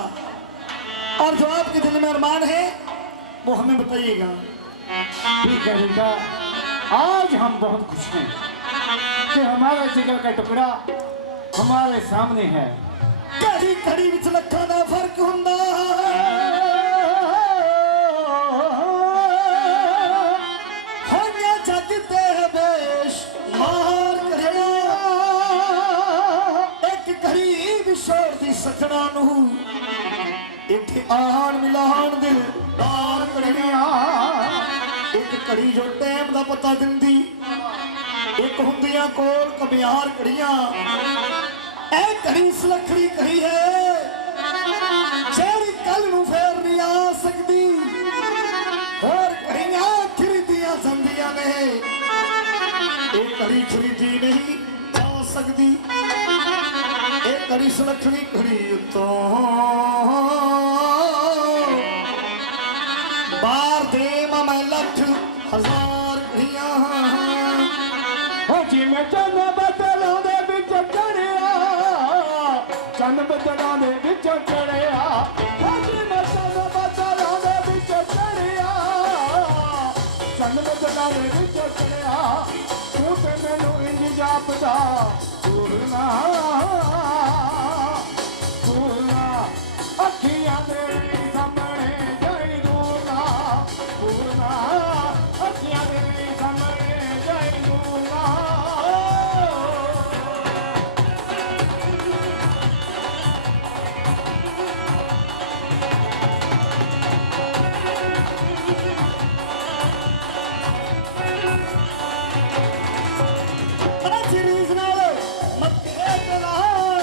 और जो आपके दिल में अरमान है वो हमें बताइएगा। ठीक है बेटा, आज हम बहुत खुश हैं कि हमारा जिगर का टुकड़ा हमारे सामने है। कड़ी कड़ी विच लखा दा फर्क हुंदा, होया जग ते बेश मार करिया, एक गरीब शोर दी सजना नू एक आन मिलान दिल दार करिया, एक कड़ी जो टाइम दा पता दिंदी, एक हुंदियां कोल कमियार कड़ियां, ए कड़ी सलखड़ी कही है जेड़ी कल नू फेर नहीं आ सकती, और कड़ियां खरीदियां संदियां ने, एक कड़ी खरीदी नहीं जा सकती, एक कड़ी सलखड़ी कड़ी तो बार दे मैं लख हजार कड़ियां, हो जी मैं चंद बदलों दे विच चढ़िया, चंद बदलों दे विच चढ़िया, हो जी मैं चंद बदलों दे विच चढ़िया, चंद बदलों दे विच चढ़िया, तू ते मैनू इंज जापदा पूरना पूरना, अखियां दे सामने जाई दूरना पूरना, अखियां दे सामने जाई दूरना। बड़ा सीरीज नाल मत्थे ते लाल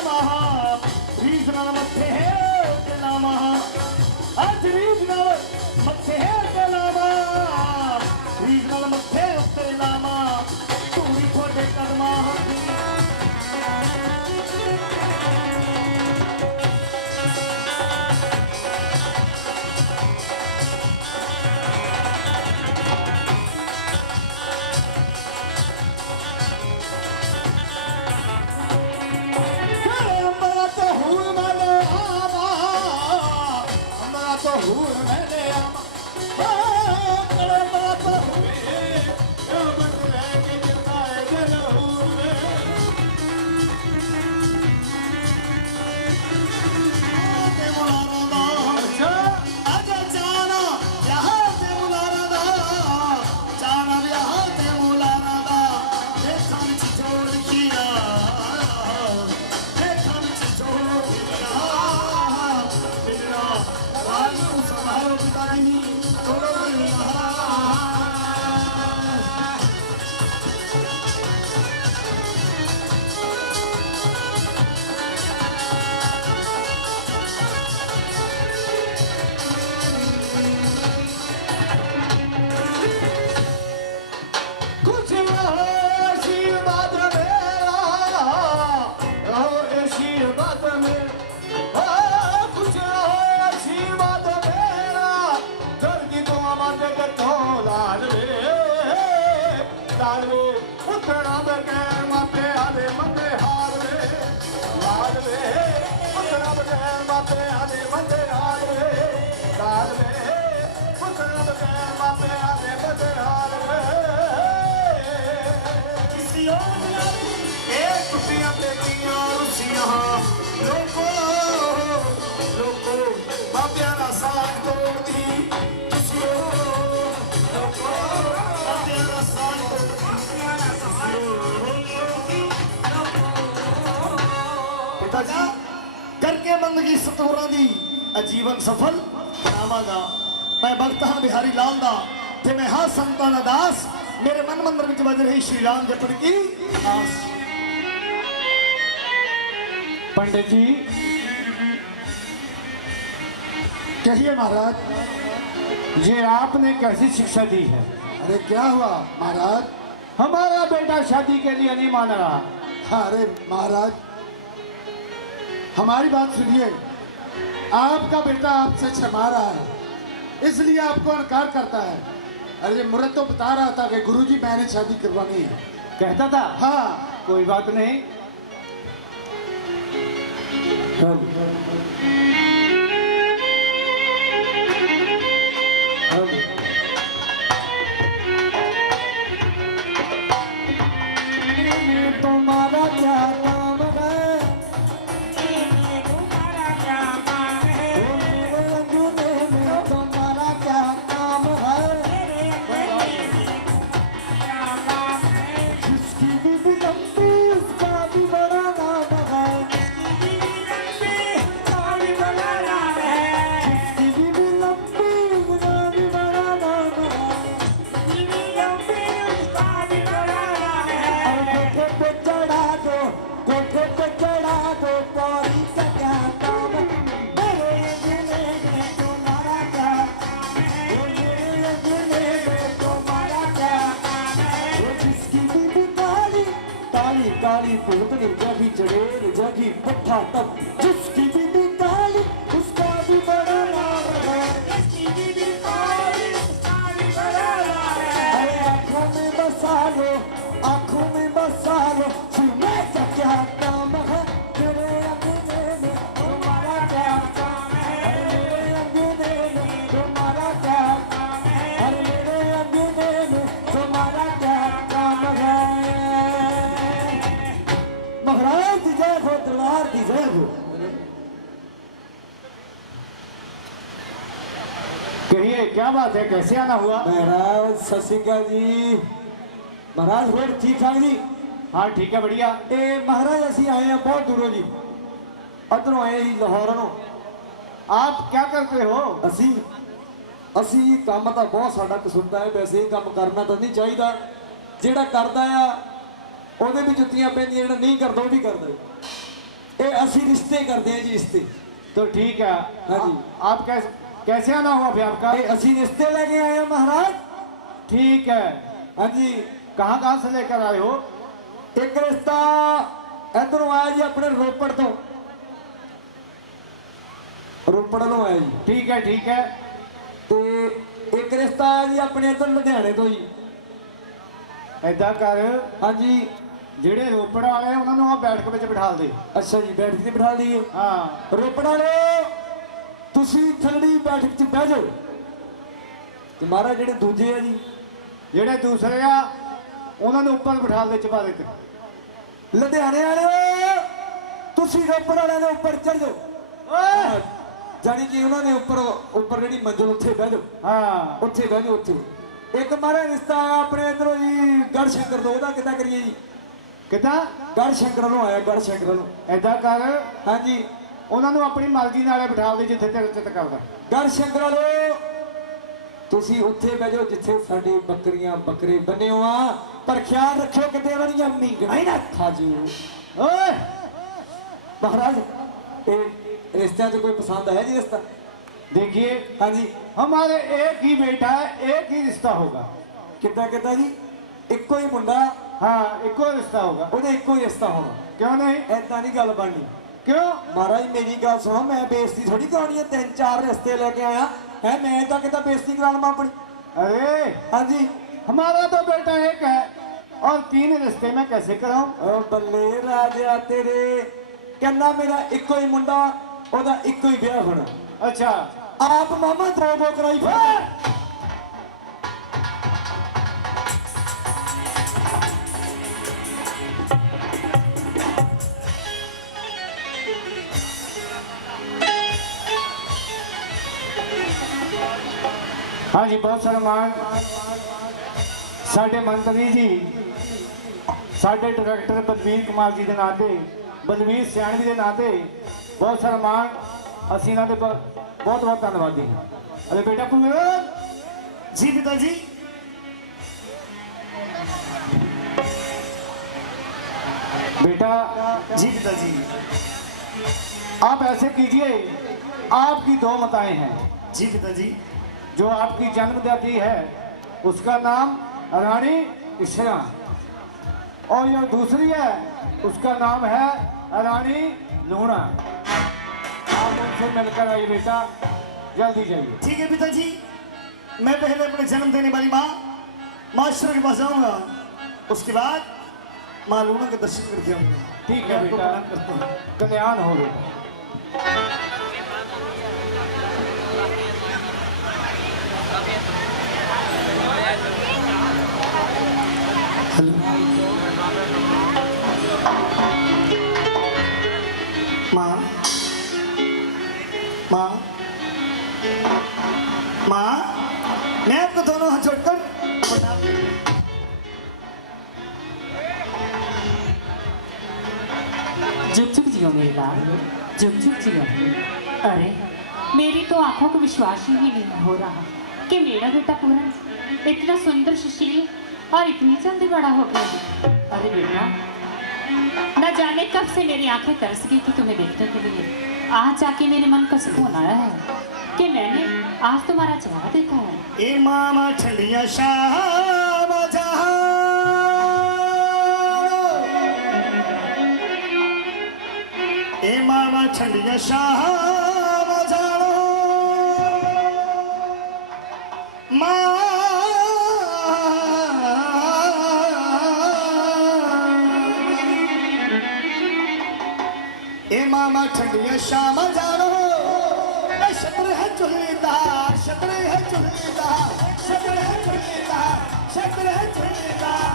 मापे आदे बंदे आए काल में मुसलम के मापे आदे बंदे आए किसी और ने एक टुटियां बेटियां रुसियां लोगों लोगों बापियां दा साथ तोड़ दी किसी और लोगों बापियां दा साथ तोड़ पिताजी करके बंदगी सतोरा दी अजीवन सफल बनावांगा मैं भगत हां बिहारी लाल दा ते मैं हां संतां दा दास मेरे मन मंदिर विच बज रही श्री राम जपन की आस। पंडित जी कहिए महाराज। ये आपने कैसी शिक्षा दी है? अरे क्या हुआ महाराज? हमारा बेटा शादी के लिए नहीं मान रहा। हाँ, अरे महाराज हमारी बात सुनिए। आपका बेटा आपसे क्षमा रहा है इसलिए आपको इनकार करता है। अरे ये मुरत तो बता रहा था कि गुरुजी मैंने शादी करवानी है। कहता था हाँ कोई बात नहीं। तुम्हारा क्या काम है तुम्हारा क्या काम है मेरे अंगूठे में तुम्हारा क्या काम है मेरे अंगूठे में क्या काम है जिसकी भी लंबी उसका भी बड़ा नाम है जिसकी लंबी काली बड़ा नाम है जिसकी भी लंबी उसका भी बड़ा नाम है जिसकी लंबी उसका भी बड़ा नाम है कोठे पे चढ़ा दो पौड़ी का क्या काम मेरे अंगूठे में तुम्हारा क्या काम है मेरे अंगूठे में तुम्हारा क्या काम है वो जिसकी बीबी काली काली काली पुतली जगी चढ़ेल जगी पुट्ठा तब जिसकी बीबी काली उसका भी बड़ा नाम है जिसकी बीबी काली उसका भी बड़ा नाम है अरे आंखों में बसा लो सुने का क्या काम है मेरे अंगूठे में तुम्हारा क्या काम है मेरे अंगूठे में तुम्हारा क्या काम है अरे मेरे अंगूठे में तुम्हारा क्या काम है महाराज की जय हो दरबार की जय हो। कहिए क्या बात है? कैसे आना हुआ? महाराज सत श्री अकाल जी। महाराज रोड ठीक ठाक जी? हाँ ठीक है बढ़िया। ਇਹ ਮਹਾਰਾਜ ਅਸੀਂ ਆਏ ਆ ਬਹੁਤ ਦੂਰੋਂ ਜੀ ਅਧਰੋਂ ਆਏ ਜੀ ਲਾਹੌਰੋਂ। आप क्या करते हो? ਅਸੀਂ ਕੰਮ ਤਾਂ ਬਹੁਤ ਸਾਡਾ ਕਸੂਤਾ ਹੈ ਵੈਸੇ ਹੀ ਕੰਮ ਕਰਨਾ ਤਾਂ ਨਹੀਂ ਚਾਹੀਦਾ ਜਿਹੜਾ ਕਰਦਾ ਆ ਉਹਦੇ ਵੀ ਜੁੱਤੀਆਂ ਪੈਂਦੀਆਂ ਜਿਹੜਾ नहीं ਕਰਦਾ ਉਹ ਵੀ ਕਰਦਾ ਇਹ ਅਸੀਂ ਰਿਸ਼ਤੇ ਕਰਦੇ ਆ ਜੀ ਰਿਸ਼ਤੇ। तो ठीक है। हाँ जी। आप कैसे आना हुआ फिर आपका? ਇਹ ਅਸੀਂ ਰਿਸ਼ਤੇ ਲੈ ਕੇ ਆਏ ਆ महाराज। ठीक है। हाँ जी कहाँ से लेकर आए हो? एक रिश्ता इधरों आया जी अपने रोपड़ तो आया जी ठीक है। ਤੇ ਇੱਕ ਰਿਸ਼ਤਾ ਆਇਆ ਜੀ ਆਪਣੇ ਇੱਧਰ ਲੁਧਿਆਣੇ ਤੋਂ ਜੀ। ऐदा कर ਹਾਂਜੀ ਜਿਹੜੇ ਰੋਪੜ ਵਾਲੇ ਉਹਨਾਂ ਨੂੰ ਆ ਬੈਠਕ ਵਿੱਚ ਬਿਠਾ ਦੇ। ਅੱਛਾ ਜੀ ਬੈਠਕ ਤੇ ਬਿਠਾ ਲਈਏ। ਹਾਂ ਰੋਪੜ ਵਾਲੇ ਤੁਸੀਂ ਥੱਲੜੀ ਬੈਠਕ 'ਚ ਬਹਿ ਜਾਓ ਤੇ ਮਹਾਰਾਜ ਜਿਹੜੇ ਦੂਜੇ ਆ ਜੀ ਜਿਹੜੇ ਦੂਸਰੇ ਆ ਉਹਨਾਂ ਨੂੰ ਉੱਪਰ ਬਿਠਾ ਦੇ ਚਬਾਰੇ ਤੇ। ਲੁਧਿਆਣੇ ਵਾਲੇ ਤੁਸੀਂ ਰੋਪੜ ਵਾਲਿਆਂ ਦੇ ਉੱਪਰ ਚੜ ਜਾਓ ਓਏ ਜਾਨੀ ਕਿ ਉਹਨਾਂ ਦੇ ਉੱਪਰ ਜਿਹੜੀ ਮੰਜ਼ਲ ਉੱਥੇ ਬਹਿ ਜਾਓ ਹਾਂ ਉੱਥੇ ਬਹਿ ਜਾਓ ਉੱਥੇ। ਇੱਕ ਮਹਾਰਾਜ ਰਿਸ਼ਤਾ ਆਇਆ ਆਪਣੇ ਇੱਧਰੋਂ ਜੀ ਗੜ ਸ਼ੰਕਰ ਤੋਂ ਉਹਦਾ ਕਿੱਦਾਂ ਕਰੀਏ ਜੀ? ਕਿੱਦਾਂ? ਗੜ ਸ਼ੰਕਰ ਨੂੰ ਆਇਆ ਗੜ ਸ਼ੰਕਰ ਨੂੰ। ऐदा कर ਹਾਂਜੀ ਉਹਨਾਂ ਨੂੰ ਆਪਣੀ ਮਰਜ਼ੀ ਨਾਲ ਬਿਠਾ ਦੇ ਜਿੱਥੇ ਤੇਰੇ ਚਿੱਤ ਕਰਦਾ। ਗੜ ਸ਼ੰਕਰ ਵਾਲੇ ਤੁਸੀਂ ਉੱਥੇ ਬਹਿ ਜਾਓ ਜਿੱਥੇ ਸਾਡੇ ਬੱਕਰੀਆਂ ਬੱਕਰੇ ਬੰਨੇ ਹੋ ਆ ਪਰ ਖਿਆਲ ਰੱਖਿਓ ਕਿਤੇ ਉਹਨਾਂ ਦੀਆਂ ਮੀਂਗਣਾ ਹੀ ਨਾ ਖਾ ਜਿਓ। ਓਏ महाराज ਇਹ ਰਿਸ਼ਤਿਆਂ 'ਚ ਕੋਈ ਪਸੰਦ ਹੈ ਜੀ ਰਿਸ਼ਤਾ? देखिए ਹਾਂਜੀ हमारे एक ही बेटा है, एक ही रिश्ता होगा। ਕਿੱਦਾਂ ਕਿੱਦਾਂ ਜੀ? ਇੱਕੋ ਹੀ ਮੁੰਡਾ हाँ एको रिश्ता होगा। ਉਹਦੇ ਇੱਕੋ ਹੀ ਰਿਸ਼ਤਾ ਹੋਣਾ। क्यों नहीं? ਐਦਾਂ ਨਹੀਂ ਗੱਲ ਬਣਨੀ। क्यों? महाराज मेरी गल सुनो मैं बेइज्जती थोड़ी करानी है 3-4 रिश्ते लेके आया है मैं तो कितना बेइज्जती करा लवां अपनी। अरे हाँ जी हमारा तो बेटा एक है और 3 रिश्ते में कैसे कराऊं? ओ बल्ले राजा तेरे कहना मेरा इको ही मुंडा ਉਹਦਾ ਇੱਕੋ ਹੀ ਵਿਆਹ ਹੋਣਾ। अच्छा ਆਪ ਮਾਮਾ ਦੋ ਕਰਾਈ ਫਿਰ। हाँ जी, बहुत सन्मान साडे मंत्री जी, साडे डायरेक्टर बलवीर कुमार जी के नाते, बलवीर सियाणवी के नाते बहुत सन्मान असीं इन्हां दे बहुत बहुत धन्नवादी हैं। अरे बेटा पुत्र जी पिताजी। बेटा जी पिताजी। आप ऐसे कीजिए, आपकी दो माताएं हैं। जी पिताजी। जो आपकी जन्मदाती है उसका नाम रानी इशरा, और जो दूसरी है उसका नाम है रानी लूणा। आप उनसे मिलकर आइए बेटा, जल्दी जाइए। ठीक है पिताजी, मैं पहले अपने जन्म देने वाली माँ ईश्वर के पास जाऊंगा, उसके बाद माँ लूणा के दर्शन करके आऊंगा। ठीक मैं है आपको बेटा, प्रणाम करता हूँ। कल्याण हो बेटा। हेलो माँ, माँ, माँ, मैं आपको दोनों हाथ जोड़कर प्रणाम करता हूँ। जुग जुग जियो मेरी लाल, जुग जुग जियो। अरे मेरी तो आंखों को विश्वास ही नहीं हो रहा कि मेरा बेटा पूरन इतना सुंदर सुशील और इतनी जल्दी बड़ा हो गया। अरे बेटा, न जाने कब से मेरी आंखें तरस गई थी तुम्हें देखने के लिए। आज जाके मेरे मन का सुकून आया है कि मैंने आज तुम्हारा चेहरा देखा है। ए मामा ठंडिया शाम जहां, ए मामा ठंडिया शाम जानो, माँ ए मामा ठंडिया शाम जानो, शत्र है चुल्लीदार, शत्र है चुल्लीदार, शत्र है चुल्लीदार, शत्र है चुल्लीदार।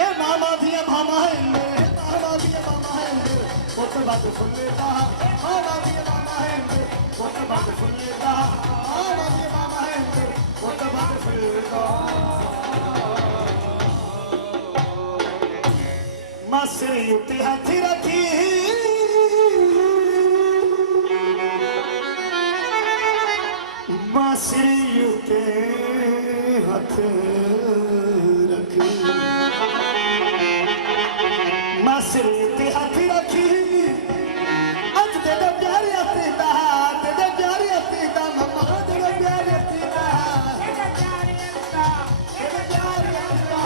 ए मामा दिया मामा है मेरे, मामा दिया मामा है मेरे, वो तो बात सुन लेता, मामा दिया मामा है मेरे, वो तो बात सुन लेता, मामा दिया मामा है मेरे, वो तो बात सुन लेता। माँ सिर युति हाथी रखी, बांसुरी के हाथ रखी, बांसुरी के हाथ रखी, अज दे दे प्यारे अतीता, दे दे प्यारे अतीता, मम्मा दे दे प्यारे अतीता, दे दे प्यारे अतीता, दे दे प्यारे अतीता।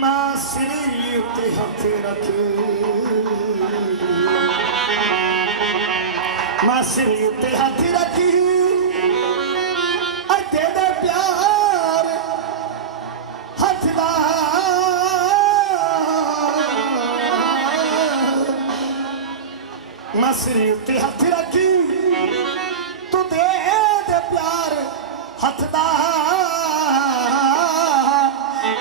बांसुरी के हाथ रखी, मासरी ते हाथ रखी, दे दे प्यार हाथ दा, मासरी ते हाथ रखी, तू दे दे प्यार हाथ दा।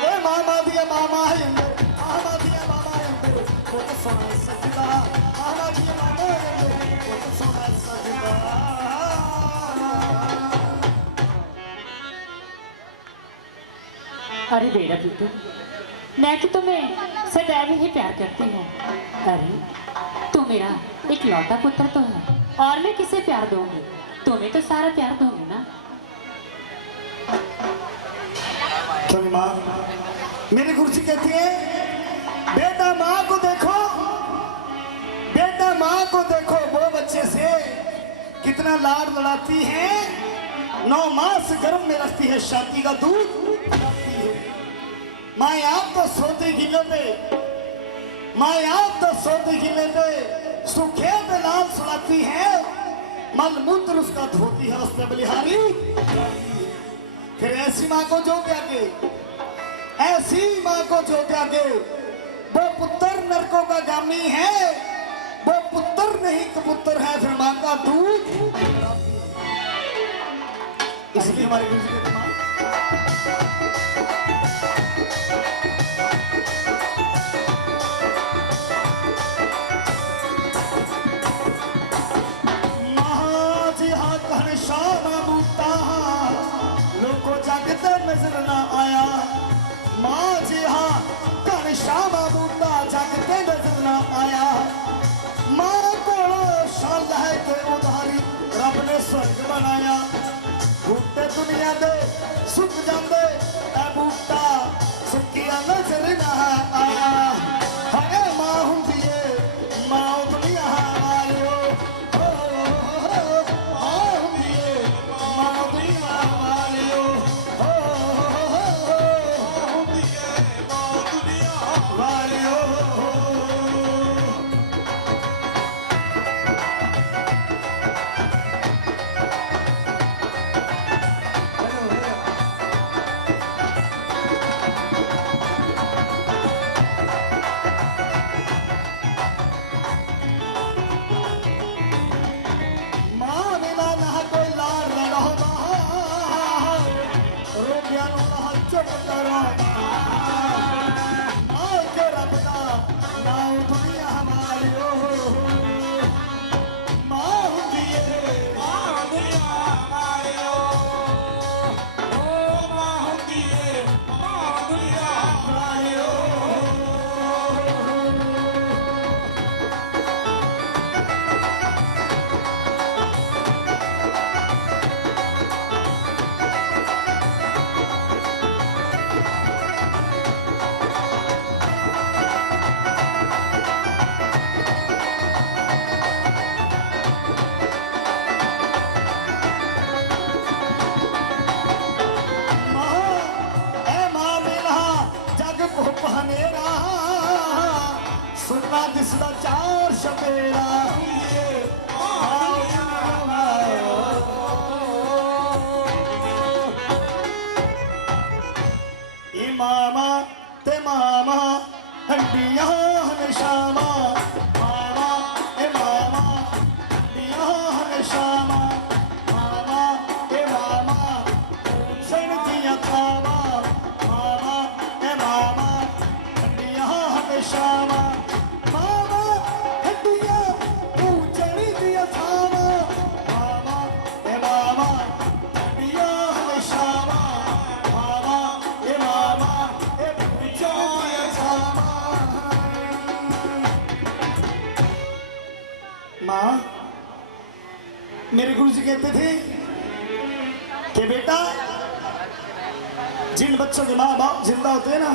ए मामा दिया मामा है, मामा दिया मामा है, वो तो सोना सजदा, मामा दिया मामा है, वो तो सोना सजदा। अरे बेटा बिट्टू, मैं तो तुम्हें सदैव ही प्यार करती हूँ। अरे तू मेरा एक लौटा पुत्र तो है, और मैं किसे प्यार दूंगी? तुम्हें तो सारा प्यार दूंगी ना। तो माँ मेरी कुर्सी कहती है, बेटा माँ को देखो, बेटा माँ को देखो, वो बच्चे से कितना लाड लड़ाती है, 9 मास गर्भ में रखती है, शादी का दूध पिलाती है। माँ आप तो सोते गिले पे, माँ आप तो सोते गिले पे सूखे पे लाल सुलाती है, मल मूत्र उसका धोती है, उससे बलिहारी। फिर ऐसी माँ को जो त्यागे, ऐसी माँ को जो त्यागे, वो पुत्र नरकों का गामी है, वो पुत्र नहीं कबूतर है, फिर मां का दूध। इसलिए हमारे गुरु जी कहते मां नजर ना आया, मां जी हाँ घनश्यामा बूटा जगते नजर ना आया। मां को शाल है के उधारी रब ने स्वर्ग बनाया। बूटे दुनिया दे सुख जाते ऐ बूटा सुखिया नजर ना आया। है मां हुंदी है मां दुनिया वालियो, मां हुंदी है मां दुनिया वालियो, वालियो। मां बिना ना कोई लार लड़ोदा, रोगिया नु ना चुप करो। मां के रब दा नाम दुनिया वालियो, मां हुंदी है मां दुनिया वालियो, ओ मां हुंदी है मां दुनिया वालियो। सुनना दिसदा चार शपेरा। मामा ते मामा हड्डियां हमेशामा, मामा ए मामा हड्डियां हमेशामा, मामा ए मामा पूछन दिया खावा, मामा ए मामा हड्डियां हमेशामा, मामा हड्डियां पूछन दिया खावा, मामा ए मामा हड्डियां हमेशामा, मामा ए मामा ए पूछन दिया खावा। माँ, मेरे गुरु जी कहते थे कि बेटा जिन बच्चों के माँ बाप जिंदा होते हैं ना,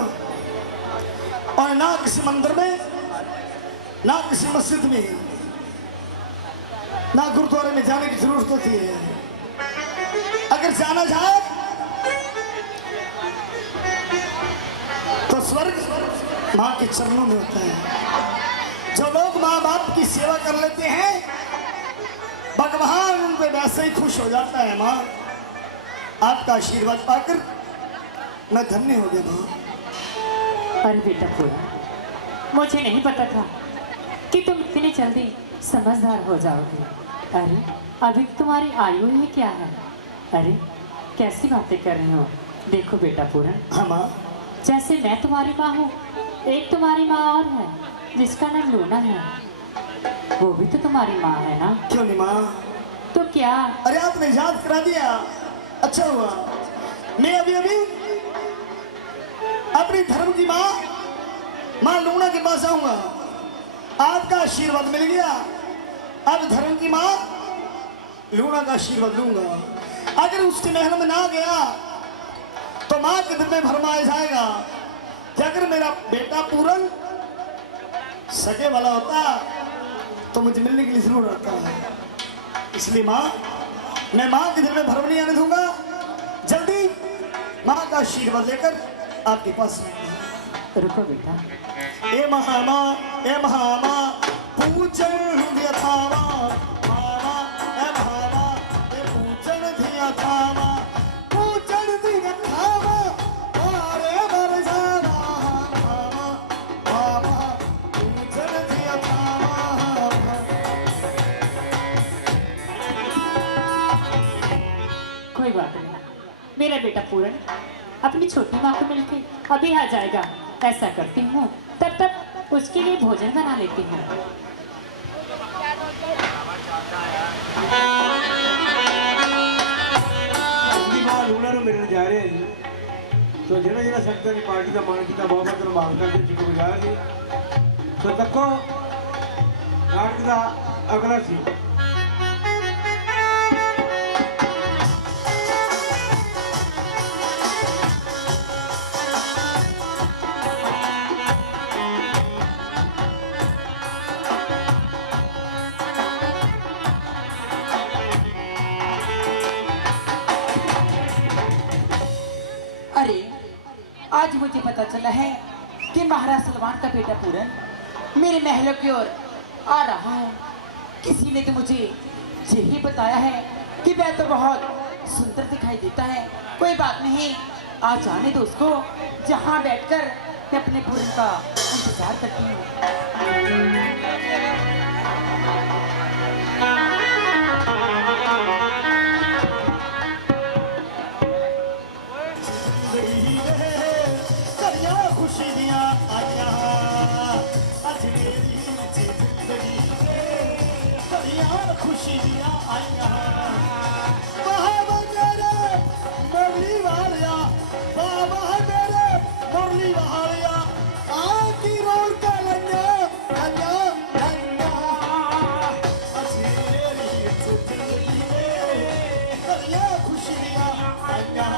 और ना किसी मंदिर में ना किसी मस्जिद में ना गुरुद्वारे में जाने की जरूरत होती है। अगर जाना जाए तो स्वर्ग माँ के चरणों में होता है। जो लोग माँ बाप की सेवा कर लेते हैं भगवान उन पे वैसे ही खुश हो जाता है। माँ, आपका आशीर्वाद पाकर मैं धन्य हो गया। माँ, अरे बेटा पूरा, मुझे नहीं पता था कि तुम इतनी जल्दी समझदार हो जाओगे। अरे अभी तुम्हारी आयु ही क्या है? अरे कैसी बातें कर रहे हो? देखो बेटा पूरा, हाँ माँ, जैसे मैं तुम्हारी माँ हूँ, एक तुम्हारी माँ और है जिसका नाम लूना है, वो भी तो तुम्हारी माँ है ना? क्यों नहीं माँ? तो क्या? अरे आपने याद करा दिया, अच्छा हुआ। मैं अभी अभी अपनी धर्म की माँ माँ लूना के पास आऊंगा। आपका आशीर्वाद मिल गया, अब धर्म की माँ लूना का आशीर्वाद लूंगा। अगर उसके महल में ना गया तो माँ के दिल में भरमा आ जाएगा कि अगर मेरा बेटा पूरन सगे वाला होता तो मुझे मिलने के लिए जरूर आता है। इसलिए माँ, मैं माँ के दिल में भरम नहीं आने दूंगा। जल्दी माँ का आशीर्वाद लेकर आपके पास आऊंगा। रुको बेटा, ए महामा ए महामा पूजन दिया थामा, मामा ए महामा ए पूजन दिया थामा, पूजन दिया थामा, अरे मर जाना मामा, मामा बात नहीं, मेरा बेटा पूरन अपनी छोटी माँ को मिलके अभी आ जाएगा। ऐसा करती हूँ, तब तक उसके लिए भोजन बना लेती हूँ। अपनी मां लूना नु मिलने जा रहे हैं जी। तो जेड़ा जेड़ा संगत की पार्टी का मान किया बहुत बहुत धन्यवाद करके शुक्रगुजार जी। तो तको नाटक का अगला सी अरे आज मुझे पता चला है कि महाराज सलमान का बेटा पूरन मेरे महलों की ओर आ रहा है। किसी ने तो मुझे यही बताया है कि वह तो बहुत सुंदर दिखाई देता है। कोई बात नहीं, आज जाने दो उसको, जहाँ बैठकर मैं अपने पूरन का इंतजार करती हूँ। करिया खुशी दिया आया अज मेरी जिंदगी करिया खुशी दिया आया बाबा मेरे मुरली वालिया बाबा मेरे मुरली वालिया आकी रोल का लन्या लन्या लन्या अज मेरी जिंदगी करिया खुशी दिया आया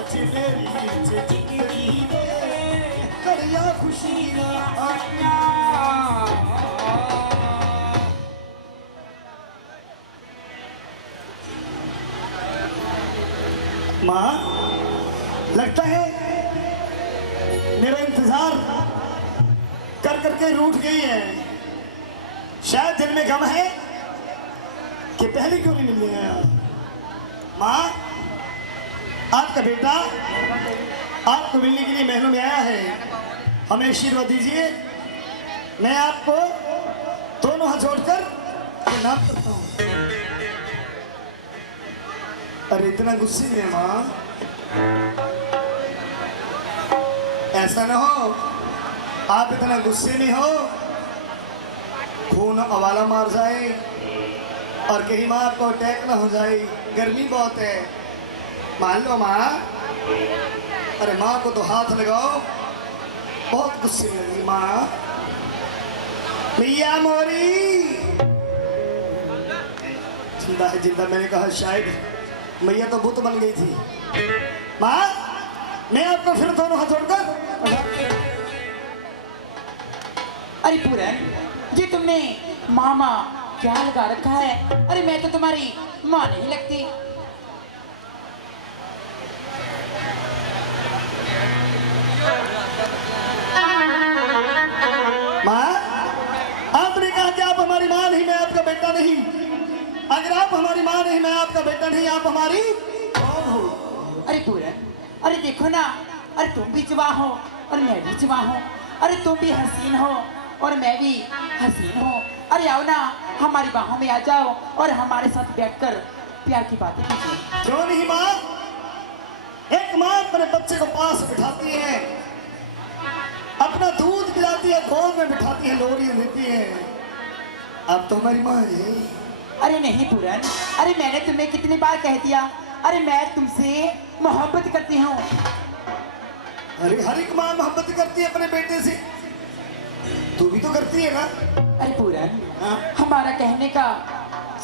अज मेरी जिंदगी करिया खुशी आया। माँ, लगता है मेरा इंतजार कर करके रूठ गई है। शायद दिल में गम है कि पहले क्यों नहीं मिलने आया। माँ, आपका बेटा आपको मिलने के लिए महलों में आया है। हमें आशीर्वाद दीजिए। मैं आपको दोनों हाथ जोड़कर प्रणाम करता हूँ। अरे इतना गुस्से में माँ, ऐसा ना हो आप इतना गुस्से में हो खून अवाला मार जाए और कहीं माँ आपको अटैक ना हो जाए। गर्मी बहुत है, मान लो माँ। अरे माँ को तो हाथ लगाओ, बहुत गुस्से में लगी माँ। मैया मोरी जिंदा है, जिंदा। मैंने कहा शायद मैया तो बुत बन गई थी। माँ, मैं आपको फिर दोनों हाथ जोड़कर अरे पूरन, ये तुमने मामा क्या लगा रखा है? अरे मैं तो तुम्हारी माँ नहीं लगती। माँ, आपने कहा कि आप हमारी माँ नहीं, मैं आपका बेटा नहीं। अगर आप हमारी माँ नहीं, मैं आपका बेटा नहीं, आप हमारी कौन हो? अरे पूरन, अरे देखो ना, अरे तुम भी जवान हो और मैं भी जवान हूँ। अरे तुम भी हसीन हो और मैं भी हसीन हूँ। अरे आओ ना, हमारी बाहों में आ जाओ और हमारे साथ बैठकर प्यार की बातें कीजिए। क्यों नहीं माँ? एक माँ अपने बच्चे को पास बिठाती है, अपना दूध पिलाती है, गोद में बिठाती है, लोरियां देती है। अब तो हमारी माँ है। अरे नहीं पूरन, अरे मैंने तुम्हें कितनी बार कह दिया, अरे मैं तुमसे मोहब्बत करती हूँ। अरे हर एक माँ मोहब्बत करती है अपने बेटे से, तू भी तो करती है ना? अरे पूरन, हमारा कहने का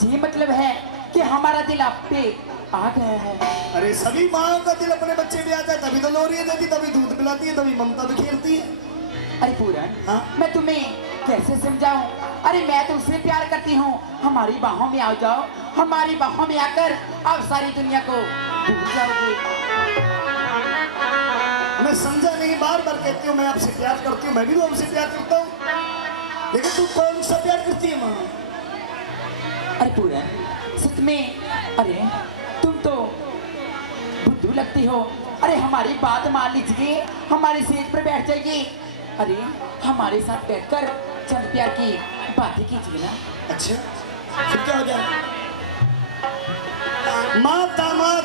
ये मतलब है कि हमारा दिल आप पे आ गया है। अरे सभी माँ का दिल अपने बच्चे पे आता है, तभी तो लोरियां देती, तभी दूध पिलाती है, तभी ममता बिखेरती है। अरे पूरन, हाँ? मैं तुम्हें कैसे समझाऊं? अरे मैं तो उससे प्यार करती हूँ। हमारी बाहों में आ जाओ, हमारी बाहों में आकर आप सारी दुनिया को भूल जाओगे। मैं समझा नहीं, बार बार कहती हूँ मैं आपसे प्यार करती हूँ, मैं भी तो आपसे प्यार करता हूँ, लेकिन तू कौन सा प्यार करती है माँ? अरे पूरन, सच में अरे तुम तो बुद्धू लगती हो। अरे हमारी बात मान लीजिए, हमारी सीट पर बैठ जाइए। अरे हमारे साथ बैठकर चंद प्यार की बातें कीजिए ना। अच्छा, फिर क्या हो जाए? माँ दामाद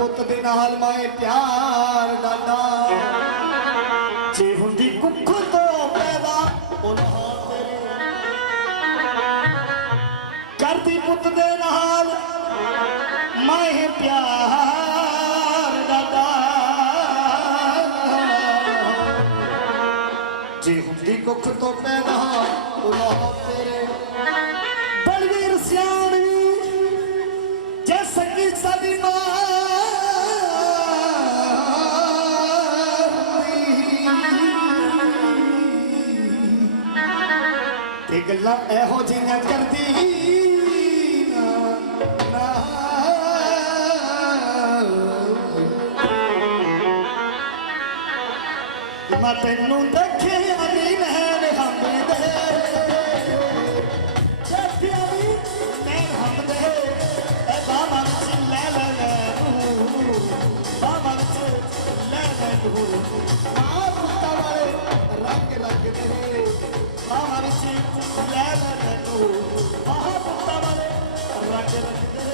ਪੁੱਤ ਦੇ ਨਾਲ ਮੈਂ ਪਿਆਰ ਡਾਡਾ ਜੇ ਹੁੰਦੀ ਕੁੱਖ ਤੋਂ ਪੈਦਾ ਉਹਨਾਂ ਤੇਰੇ ਕਰਦੀ ਪੁੱਤ ਦੇ ਨਾਲ ਮੈਂ ਪਿਆਰ ਡਾਡਾ ਜੇ ਹੁੰਦੀ ਕੁੱਖ ਤੋਂ ਪੈਦਾ ਉਹਨਾਂ ਤੇਰੇ ਬਲਵੀਰ ਸਿਆਣੀ ਜੇ ਸਕੀ ਸਾਡੀ ਮਾਂ ਤੇ ਗੱਲਾਂ ਇਹੋ ਜਿਹੀਆਂ ਕਰਦੀ ਨਾ ਮੈਂ ਤੈਨੂੰ ਦੇਖਿਆ ਨਹੀਂ ਨਹਿਰ ਹੰਬੇ ਦੇ ਦੇਖਿਆ ਨਹੀਂ ਨਹਿਰ ਹੰਬਦੇ ਐ ਬਾਬਾ ਵਿੱਚ ਲੈ ਨੂੰ ਬਾਬਾ ਵਿੱਚ ਲੈ ਨੂੰ ਮਾਂ ਪੁੱਤਾਂ ਵਾਲੇ ਰੰਗ ਲੱਗਦੇ ਬਾਬਾ ਵਿੱਚ ਲੈ ਨੂੰ ਮਾਂ ਪੁੱਤਾਂ ਵਾਲੇ ਰੰਗ ਲੱਗਦੇ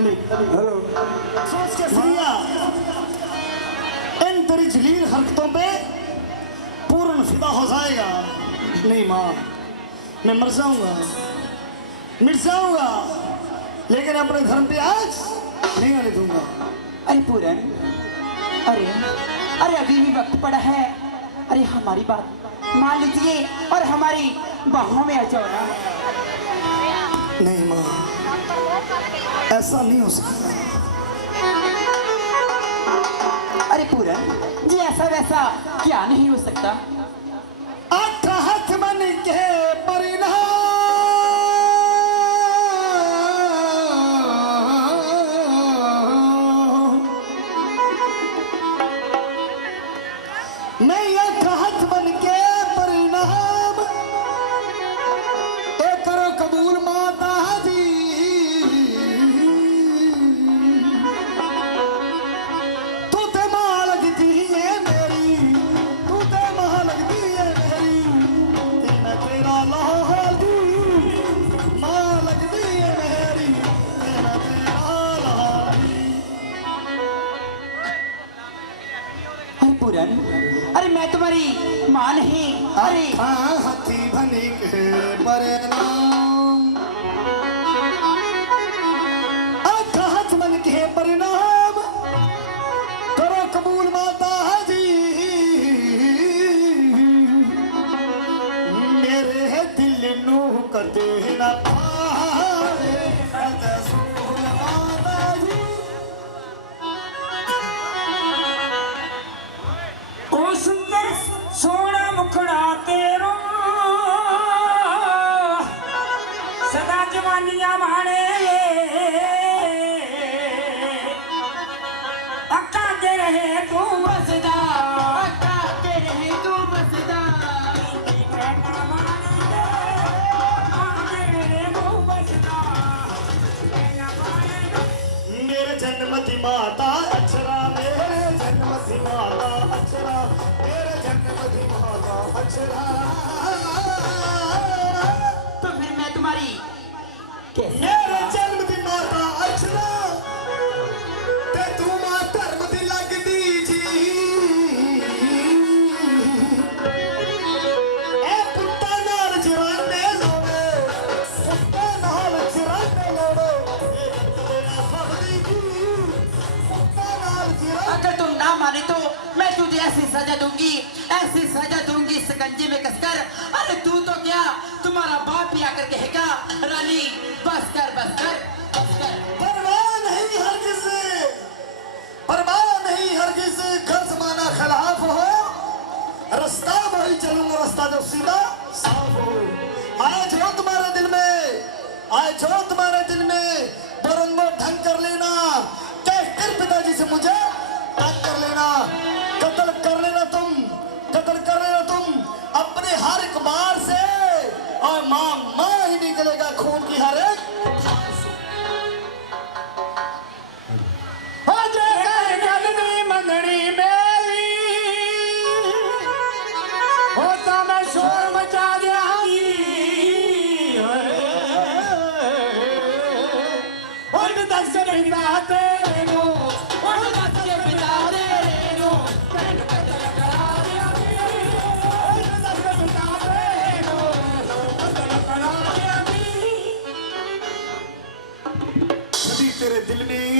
हेलो सोच के सुनिया इन तेरी जलील हरकतों पे पूर्ण फिदा हो जाएगा नहीं माँ मैं मर जाऊंगा मिट जाऊंगा लेकिन अपने धर्म पे आज नहीं आने दूंगा अरे पूरन, अरे अरे अभी भी वक्त पड़ा है। अरे हमारी बात मान लीजिए और हमारी बाहों में आ जाओ ना। नहीं माँ ऐसा नहीं हो सकता। अरे पूरन जी, ऐसा वैसा क्या नहीं हो सकता। आखा हाथ मन के परिणाम नहीं, आखा हाथ मन के परिणाम ए करो कबूल माता जी। तू ते मां लगती है मेरी, तू ते मां लगती है मेरी, ते मैं तेरा लाडी मां लगती है मेरी, ते मैं तेरा लाडी। अरे पूरन, अरे मैं तुम्हारी मां नहीं। अरे हाथी बनी के परिणाम, आखा हाथ मन के परिणाम करो कबूल माता जी। मेरे दिल नू कदे ना पावे कदे सूल माता जी। तू बसदा अक्का के रहे तू बसदा मेरे जन्मति माता अक्षरा, मेरे जन्मति माता अक्षरा, मेरे जन्मति माता अक्षरा। तो फिर मैं तुम्हारी कैसे मेरे जन्मति माता अक्षरा ते तू मां धर्म दी लगदी जी। ए पुत्ता नाल जराने लोड़े, पुत्ता नाल जराने लोड़े, अगर तुम ना माने तो मैं तुझे ऐसी सजा दूंगी, ऐसी सजा दूंगी शिकंजे में कसकर। अरे तू तो क्या, तुम्हारा बाप भी आकर कहेगा रानी बस कर बस कर बस कर। परवाह नहीं हरगिज़ से, परवाह नहीं हरगिज़ से, घर ज़माना खिलाफ हो, रास्ता वही चलूंगा, रास्ता जो सीधा साफ हो। आए जो तुम्हारे दिल में, आए जो तुम्हारे दिल में बरंगो ढंग कर लेना, कह कर पिताजी से मुझे तंग कर लेना, कत्ल कर लेना तुम, कत्ल कर लेना तुम अपने हर एक बार से, और मां मां ही निकलेगा खून की हर एक धार से। हो जे गल दी मंगनी मेरी हो तो मैं शोर मचा दियांगी। उठ दस के पिता तेनू, उठ दस के पिता तेनू, तेनू कत्ल करा दियांगी। उठ दस के पिता तेनू, कत्ल करा दियांगी। यदि तेरे दिल में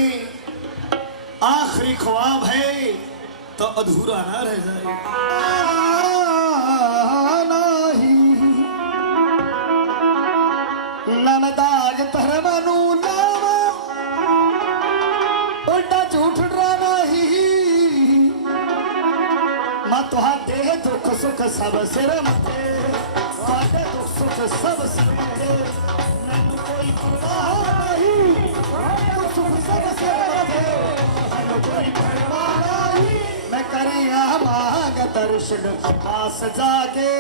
आखिरी ख्वाब है तो अधूरा ना रह जाए। नमदाग धर्मनु नाम उल्टा झूठ डराना ही, मैं तुहाडे दुख सुख सब सिर मथे, तुहाडे दुख सुख सब सिर मथे, मैनू कोई परवाह नहीं, दुख सुख सब सिर मथे, मैनू कोई परवाह नहीं। मैं करिया मांग दर्शन पास जाके,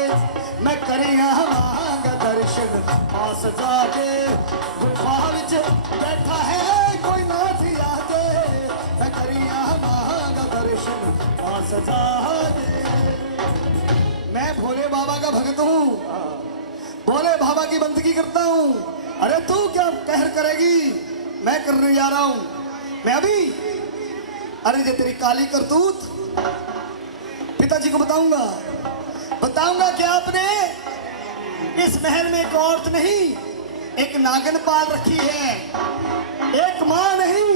मैं करिया मांग दर्शन पास जाके, गुफा विच बैठा है कोई नाथ आके, मैं करिया मांग दर्शन पास जाके। मैं भोले बाबा का भक्त हूँ, भोले बाबा की बंदगी करता हूँ। अरे तू क्या कहर करेगी, मैं करने जा रहा हूँ। मैं अभी, अरे ये तेरी काली करतूत पिताजी को बताऊंगा, बताऊंगा कि आपने इस महल में एक औरत नहीं, एक नागन पाल रखी है। एक माँ नहीं,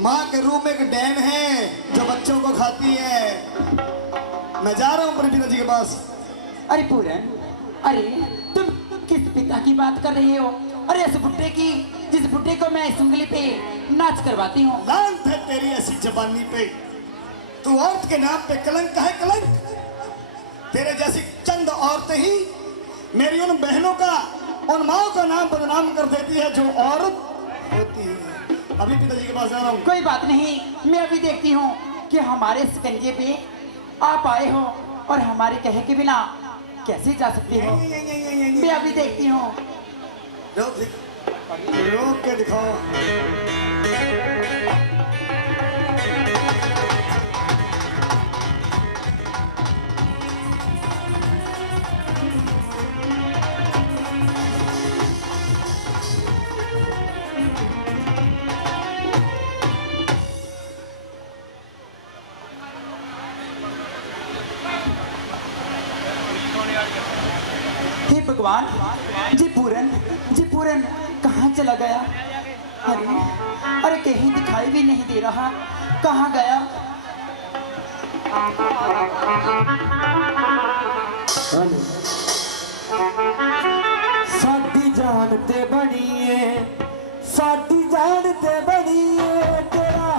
माँ के रूप में एक डैम है जो बच्चों को खाती है। मैं जा रहा हूँ अपने पिताजी के पास। अरे पूरन, अरे तुम किस पिता की बात कर रहे हो? अरे इस बुट्टे की, जिस बुट्टे को मैं इस उंगली पे नाच करवाती हूँ। लांत है तेरी ऐसी जबानी पे, तू औरत के नाम पे कलंक है कलंक। तेरे जैसी चंद औरतें ही मेरी उन बहनों का, उन माओ का नाम बदनाम कर देती है जो औरत होती है। अभी पिताजी के पास जा रहा हूँ। कोई बात नहीं, मैं अभी देखती हूँ कि हमारे शिकंजे पे आप आए हो और हमारे कहे के बिना कैसे जा सकती हो। मैं अभी देखती हूँ। रोक के दिखाओ। हे भगवान, जी पूरन कहाँ चला गया? अरे अरे कहीं दिखाई भी नहीं दे रहा, कहाँ गया? साडी जान ते बनिए, साडी जान ते बनिए, तेरा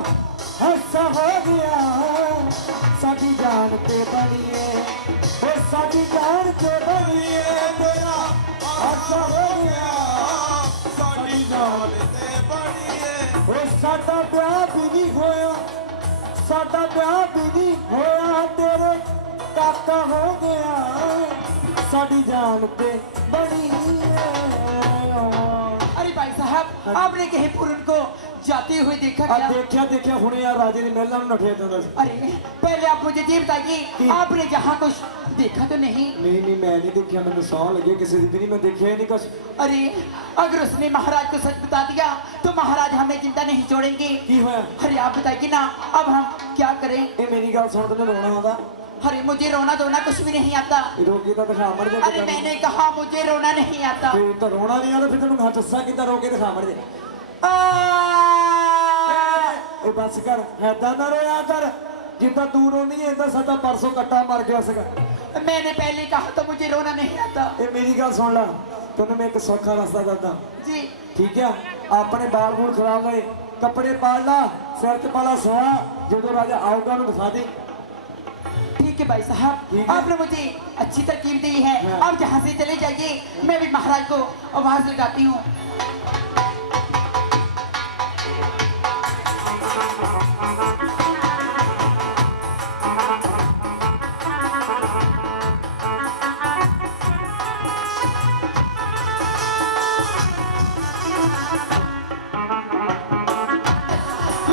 हासा हो गया। साडी जान ते बनिए, ओ साडी जान ते बनिए, तेरा हासा हो गया। साडी जान ते बनिए, ओ साडा ब्याह भी नहीं होया, साडा ब्याह भी नहीं होया तेरे काका हो गया साडी जान पे बड़ी अरे भाई साहब आपने कहीं पूरन को जाते हुए देखा क्या? देखा देखा हुणे यार राजे ने मेला में नठे था अरे पहले आप मुझे ये बताइए आपने जहाँ कुछ देखा तो नहीं? नहीं मैं नहीं देखा मैंने सौ लगे किसी भी नहीं मैं देखा ही नहीं कुछ अरे अगर उसने महाराज को सच बता दिया तो महाराज हमें चिंता नहीं छोड़ेंगे। की होया? अरे आप बताइए ना अब हम क्या करें? ये मेरी गल सुन तने रोना आंदा अरे मुझे रोना धोना कुछ भी नहीं आता। रोके तो दिखा मर जा अरे मैंने कहा मुझे रोना नहीं आता। तो रोना नहीं आता फिर तेन हाथ हस्सा किता रोके दिखा मर जा ए बस कर ऐदा ना रोया कर जितना तू रोनी है इतना सदा परसों कट्टा मर गया सगा मैंने पहले कहा तो मुझे रोना नहीं आता। ये मेरी गल सुन ला तेन मैं एक सौखा रास्ता दसदा जी ठीक है अपने बाल बूल खराब गए कपड़े पाल ला सिर ते पाला सोहा जो राजा आऊगा उन्हें दिखा दे। ठीक है भाई साहब ठीक है। आपने मुझे अच्छी तरकीब दी है। हाँ। अब जहाँ से चले जाइए मैं भी महाराज को आवाज लगाती हूँ।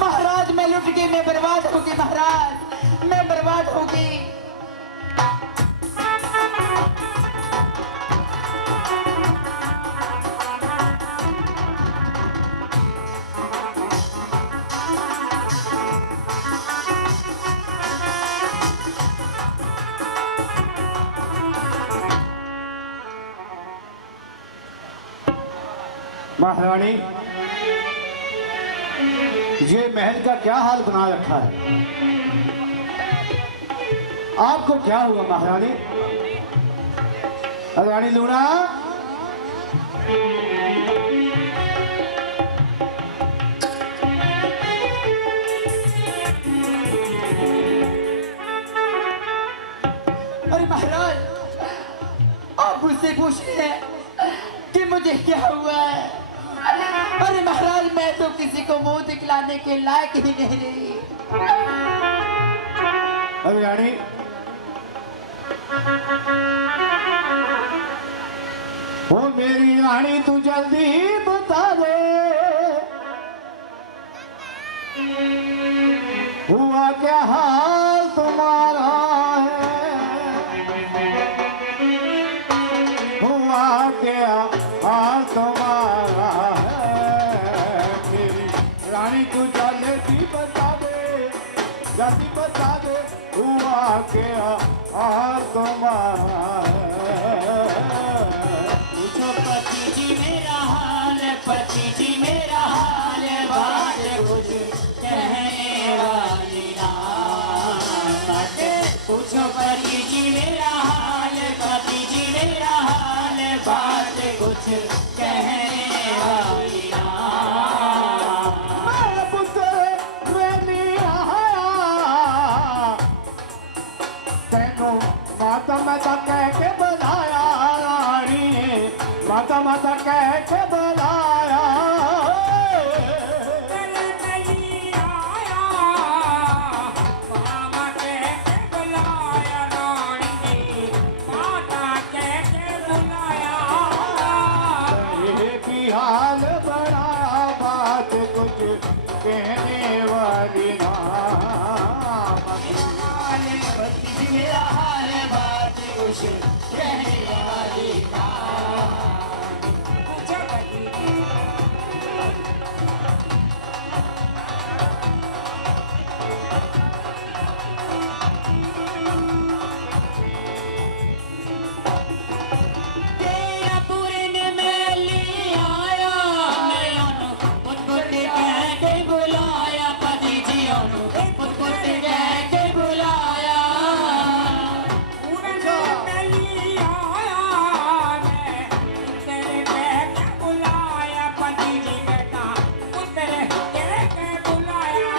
महाराज मैं लुट गई मैं बर्बाद होगी महाराज मैं बर्बाद होगी। महारानी ये महल का क्या हाल बना रखा है? आपको क्या हुआ महारानी? रानी लूना अरे महाराज आप मुझसे पूछ रहे हैं कि मुझे क्या हुआ है? अरे महाराज मैं तो किसी को मुंह दिखलाने के लायक ही नहीं रही। अरे रानी ओ मेरी रानी तू जल्दी बता दे हुआ क्या हाल तुम्हारा है? हुआ क्या हाल तुम्हारा है? मेरी रानी तू जल्दी बता दे हुआ क्या हाल तुम्हारा है? पूछो पति जी मेरा हाल पति जी मेरा हाल बात कुछ कहने वाली ना पूछो पति जी मेरा हाल पति जी मेरा हाल बात कुछ कहने वाली ना मैं पुत्र वेली आया तेनों माता माता कह के बुलाया रानी ने माता माता कह के बुलाया नहीं आया मामा कह के बुलाया रानी ने माता कह के बुलाया ये की हाल बनाया बात कुछ कहने वाली ना मेरा हाल बात कुछ कहने वाली ना तेरा पूरन में ले आया मैं ओनु पुट कह के बुलाया पति जी ओनु पुट कह के बुलाया पूरन में ले आया मैं तेरे कह के बुलाया पति जी बेटा तेरे कह के बुलाया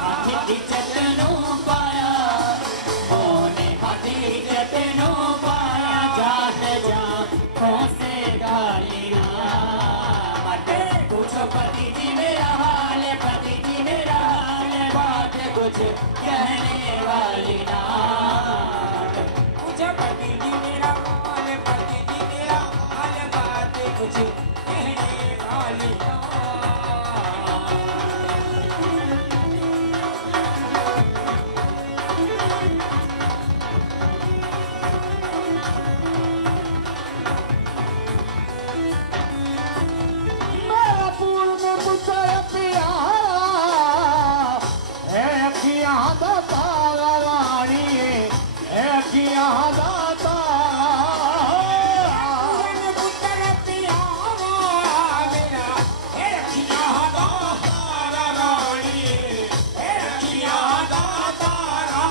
हाथी इज्जत नु पाया ओने हाथी इज्जत नु पाया जान जा कौसे गालियां मते पूछो पति जी मेरा हाल पति जी मेरा हाल बात कुछ कहने वाली ना। मुझे पति जी मेरा माल, पति जी मेरा माल, बात कुछ कहने वाली ना। मेरा पूर्ण पुत्र प्यारा है, अखियां दा तारा रानी है, अखियां दा तारा। पुत्र प्यारा मेरा है, अखियां दा तारा रानी है, अखियां दा तारा।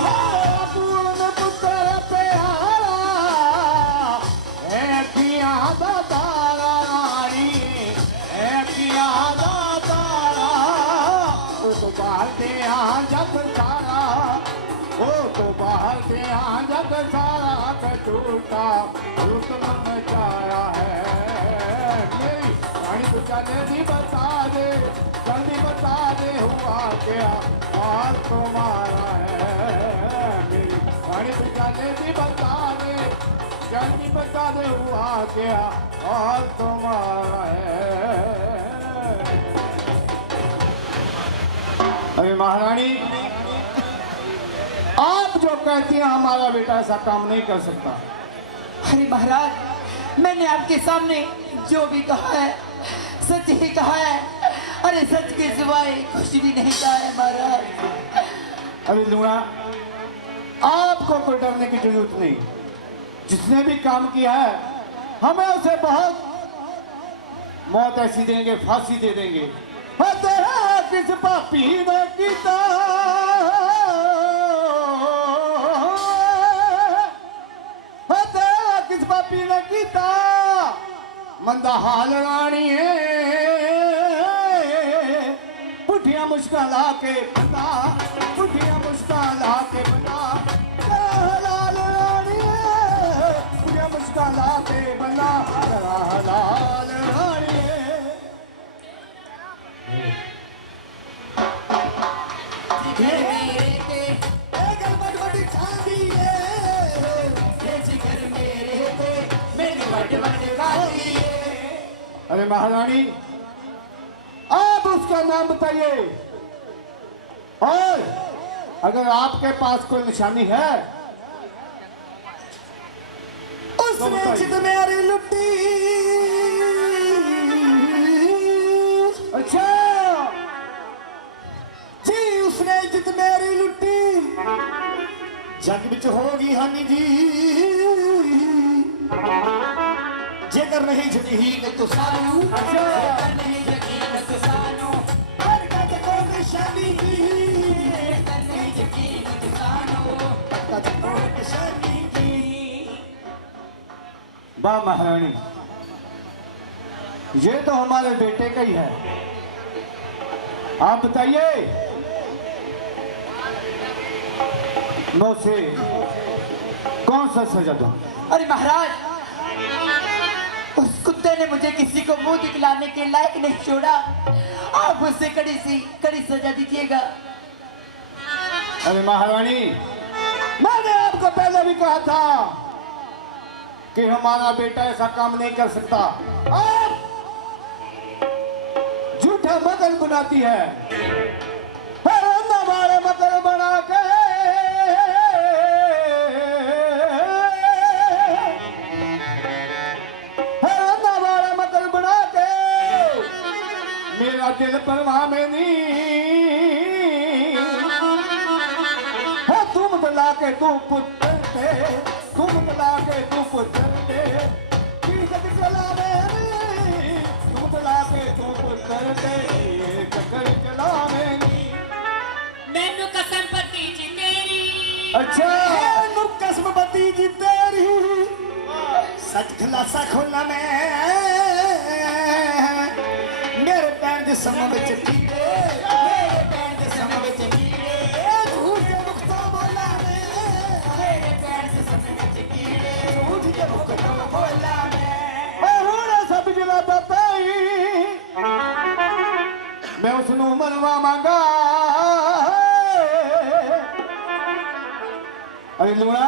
मेरा पूर्ण पुत्र प्यारा है, अखियां दा तारा रानी है, अखियां दा तारा। वो तो बाहर दे जग सारा, वो तो बाहर दे जग सारा कटूटा हुक्म मचाया है। मेरी रानी को जल्दी बता दे, जल्दी बता दे हुआ क्या हाल तुम्हारा है। मेरी रानी को जल्दी बता दे, जल्दी बता दे हुआ क्या हाल तुम्हारा है। अरे महारानी, आप जो कहती हैं हमारा बेटा ऐसा काम नहीं कर सकता। अरे महाराज, मैंने आपके सामने जो भी कहा है सच ही कहा है। अरे सच के सिवाय कुछ भी नहीं कहा है महाराज। अरे लूणा, आपको कोई डरने की जरूरत नहीं। जिसने भी काम किया है हमें उसे बहुत मौत ऐसी देंगे, फांसी दे देंगे। तेरा किस पापी ने किया, तेरा किस पापी ने किया मंदा हाल रानी है। पुठिया मुश्किल आके बंदा, पुठिया मुश्किल आके बंदा, हलाल रानी है। पुठिया मुश्किल आके बंदा, हलाल रानी है। जिगर मेरे के गलबट बड़ी चांदी है, ये जिगर मेरे के मेरी वट वट गाती है। अरे महारानी, आप उसका नाम बताइए, और अगर आपके पास कोई निशानी है उसने जिद मेरी लुटी, अच्छा जी उसने जिद मेरी लुटी, जग विच होगी हानि जी। जेकर नहीं यकीन तो सानू, जेकर नहीं यकीन तो सानू, पर कद को निशानी जी। जेकर नहीं यकीन तो सानू, कद को निशानी जी। वाह महारानी, ये तो हमारे बेटे का ही है। आप बताइए, मैं उसे कौन सा सजा दूं? अरे महाराज, उस कुत्ते ने मुझे किसी को मुंह दिखलाने के लायक नहीं छोड़ा। आप उससे कड़ी सजा दीजिएगा। अरे महारानी, मैंने आपको पहले भी कहा था कि हमारा बेटा ऐसा काम नहीं कर सकता। आप झूठा मगल बनाती है, हमारे मगल बना के हमारा मगल बना के मेरा दिल परवाह में नहीं है। तुम दिला के तू पुत्र थे, तुम दिला के तू पुत्र थे, किसक चला में तुम दिला के तू पुत्र थे, चक्कर चला में मैनू कसम पति जी तेरी, अच्छा मैनू कसम पति जी तेरी, सच खलासा खोला मैं मेरे पैर दे सम विच कीड़े, मेरे पैर दे सम विच कीड़े, झूठ के मुख तो बोला मैं, मेरे पैर दे सम विच कीड़े, झूठ के मुख तो बोला मैं। सब जिला बताई मैं उसनू मरवावांगा। अरे लूणा,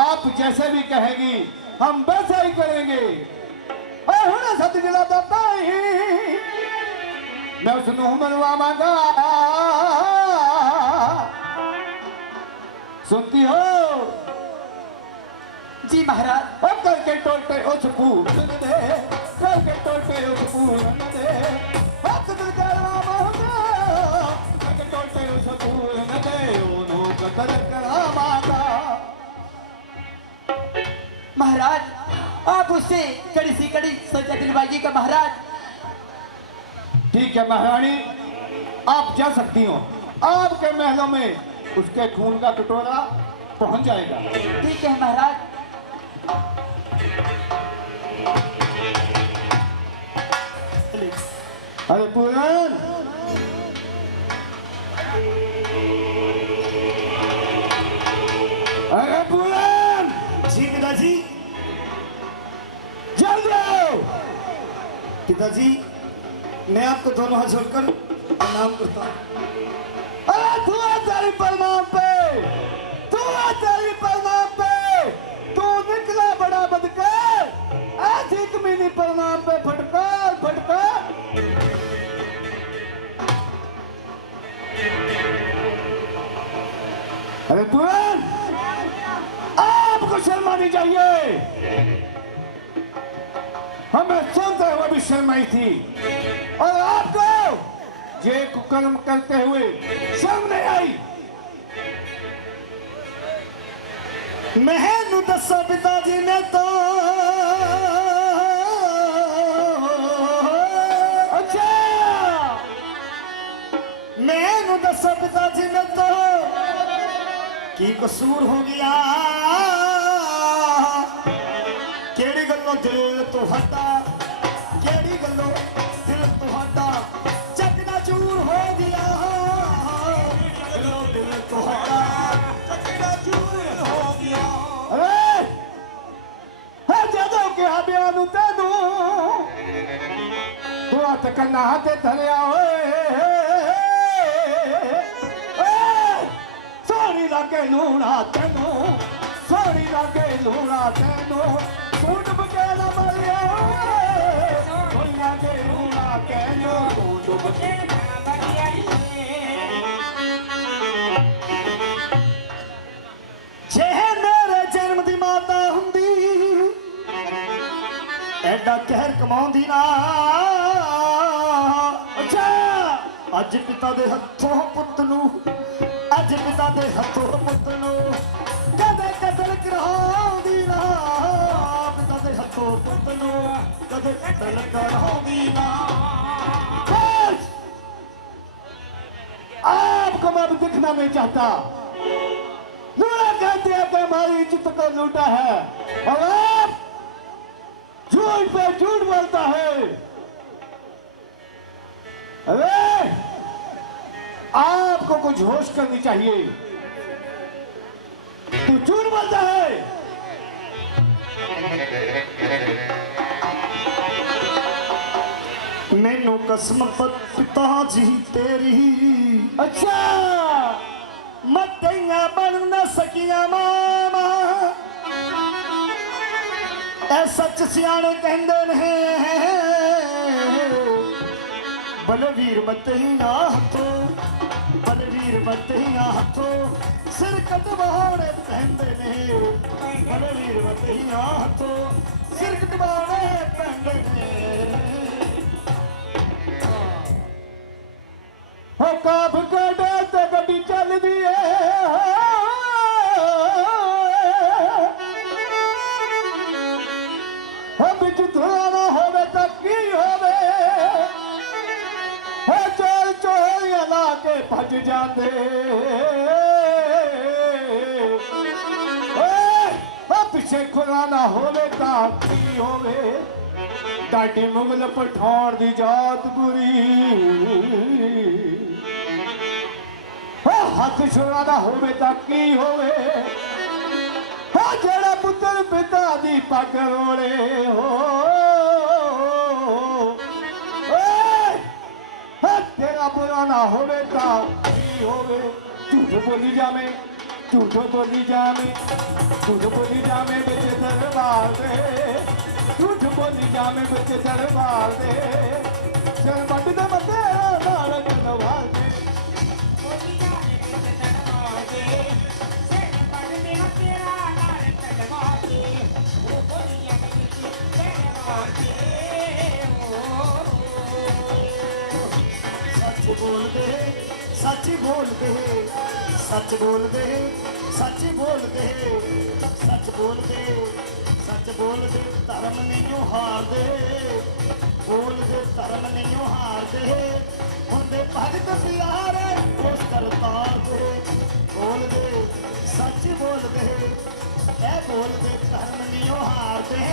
आप जैसे भी कहेगी हम वैसा ही करेंगे। और सत जिला दाता ही मैं उसनू मनवावांगा। सुनती हो? जी महाराज। और करके टोटे उस पूरन दे, करके टोटे उस पूरन दे, हक दिल करवावांगा। करके टोटे उस पूरन दे, ओनू कतल करावांगा। महाराज आप उससे कड़ी सी कड़ी सजा दिलवाइएगा महाराज। ठीक है महारानी, आप जा सकती हो। आपके महलों में उसके खून का कटोरा पहुंच जाएगा। ठीक है महाराज। अरे पूरन, अरे पूरन, जी पिताजी। जल्दी आओ। पिताजी मैं आपको दोनों हाथ जोड़कर प्रणाम करता हूँ। अरे तू आ तेरी प्रणाम पे, तू आ तेरी प्रणाम पे, तू निकला बड़ा बदकर, ऐसी कमीनी प्रणाम पे फटकार फटकार। अरे पूरन, आपको शर्म आनी चाहिए। हमें सुनते हुए भी शर्म आई थी, और आपको ये कुकर्म करते हुए शर्म नहीं आई। मैनू दसो पिताजी ने तो अच्छा, मैनू दसो पिताजी ने तो की कसूर हो गया। केड़ी गल्लों दिल तुहाडा, केड़ी गल्लों दिल तुहाडा चकनाचूर हो गया। दिल तुहाडा चकनाचूर हो गया। अरे है जदों क्या बयान तेनू तू हथ कन्ना ते धरिया सोनी लागे लूणा तेनू, सोनी लागे लूणा तेनू, सूट बकेला मरिया सोनी लागे लूणा तेनू, सूट बकेला मरिया। जे मेरे जन्म दी माता हुंदी एडा कहर कमाउंदी ना। अच्छा, अज पिता दे हथों पुत नू, अज पिता दे हथों पुत नू कदे कतल कराउंदी ना। पिता दे हथों पुत नू कदे कतल कराउंदी ना। बस! आपको मैं अब दिखना नहीं चाहता। लूटा कहते हैं कि हमारी इज्जत को लूटा है, और आप झूठ पे झूठ बोलता है। अरे आपको कुछ होश करनी चाहिए। तू झूठ बोलता है। मैनू कसम पिताजी तेरी, अच्छा, मत्तियां बन न सकिया मामा। ए सच सियाने कहंदे ने बलवीर मत्तियां हथों, बलवीर मत्तियां हथों सिर कटवाने कहंदे ने। बलवीर मत्तियां हथों सिर कटवाने कहंदे ने। हो काफ कटे ते गड्डी चल दी है, हो बिच थोड़ा ना होवे तो की होवे, हो चोर चोरियां ला के भज जांदे। हो पिछे खुला ना होवे तो की होवे, डाटी मुगल पठान दी जात बुरी। हथ छुड़ा ना होवे तो की होवे, हो जेड़ा पुत्र पिता दी पग रोड़े हो। तेरा बुरा ना होवे तो की होवे, झूठ बोली जावे झूठो बोली जावे बच्चे दरबार दे, झूठ बोली जावे बच्चे दरबार दे, चल बट दे मते नाल तलवार दे। सच बोल दे, सच बोल दे, सच बोल दे, सच बोल दे, सच बोल दे, धर्म नहीं हार दे, बोल दे धर्म नहीं हार दे, हुंदे भगत प्यारे उस करतार दे, बोल दे सच बोल दे, ए बोल दे धर्म नहीं हार दे।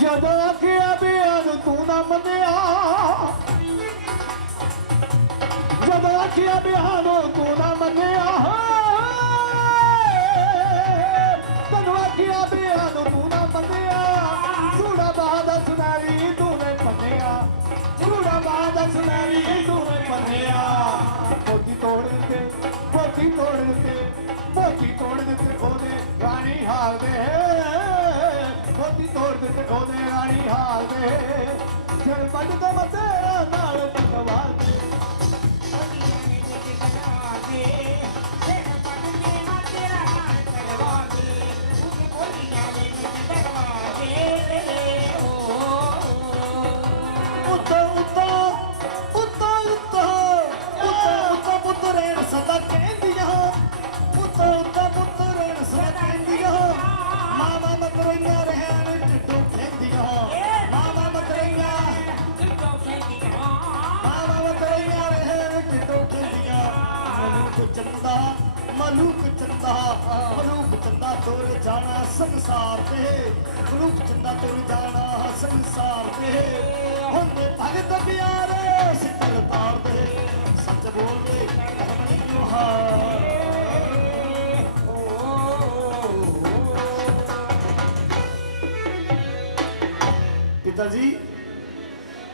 जदों आखिया बियान तू ना मनिया, जदों आखिया बियान तू ना मनिया, तदों आखिया बियान तू ना मनिया, सूड़ा बाद सुनारी तूने मनिया, सूड़ा बाद सुनारी तूने मनिया। मोती तोड़ देते, मोती तोड़ देते, मोती तोड़ देते ओदे रानी हार दे, मोती तोड़ देते ओदे रानी हार दे, सिर बट दे मते नाल तलवार दे। सदा कहंदियां पुत्ता उत्ता पुत्त रहन सदा कहंदियां, मामा मतरैया रहन टिड्डो कहंदियां, मामा मतरैया रहन टिड्डो कहंदियां। मलूक चंदा तोर जाना संसार ते, मलूक चंदा तोर जाना संसार ते, हुंदे भगत प्यारे सिकल तार दे, सच बोल दे धर्म नहीं हार। पिताजी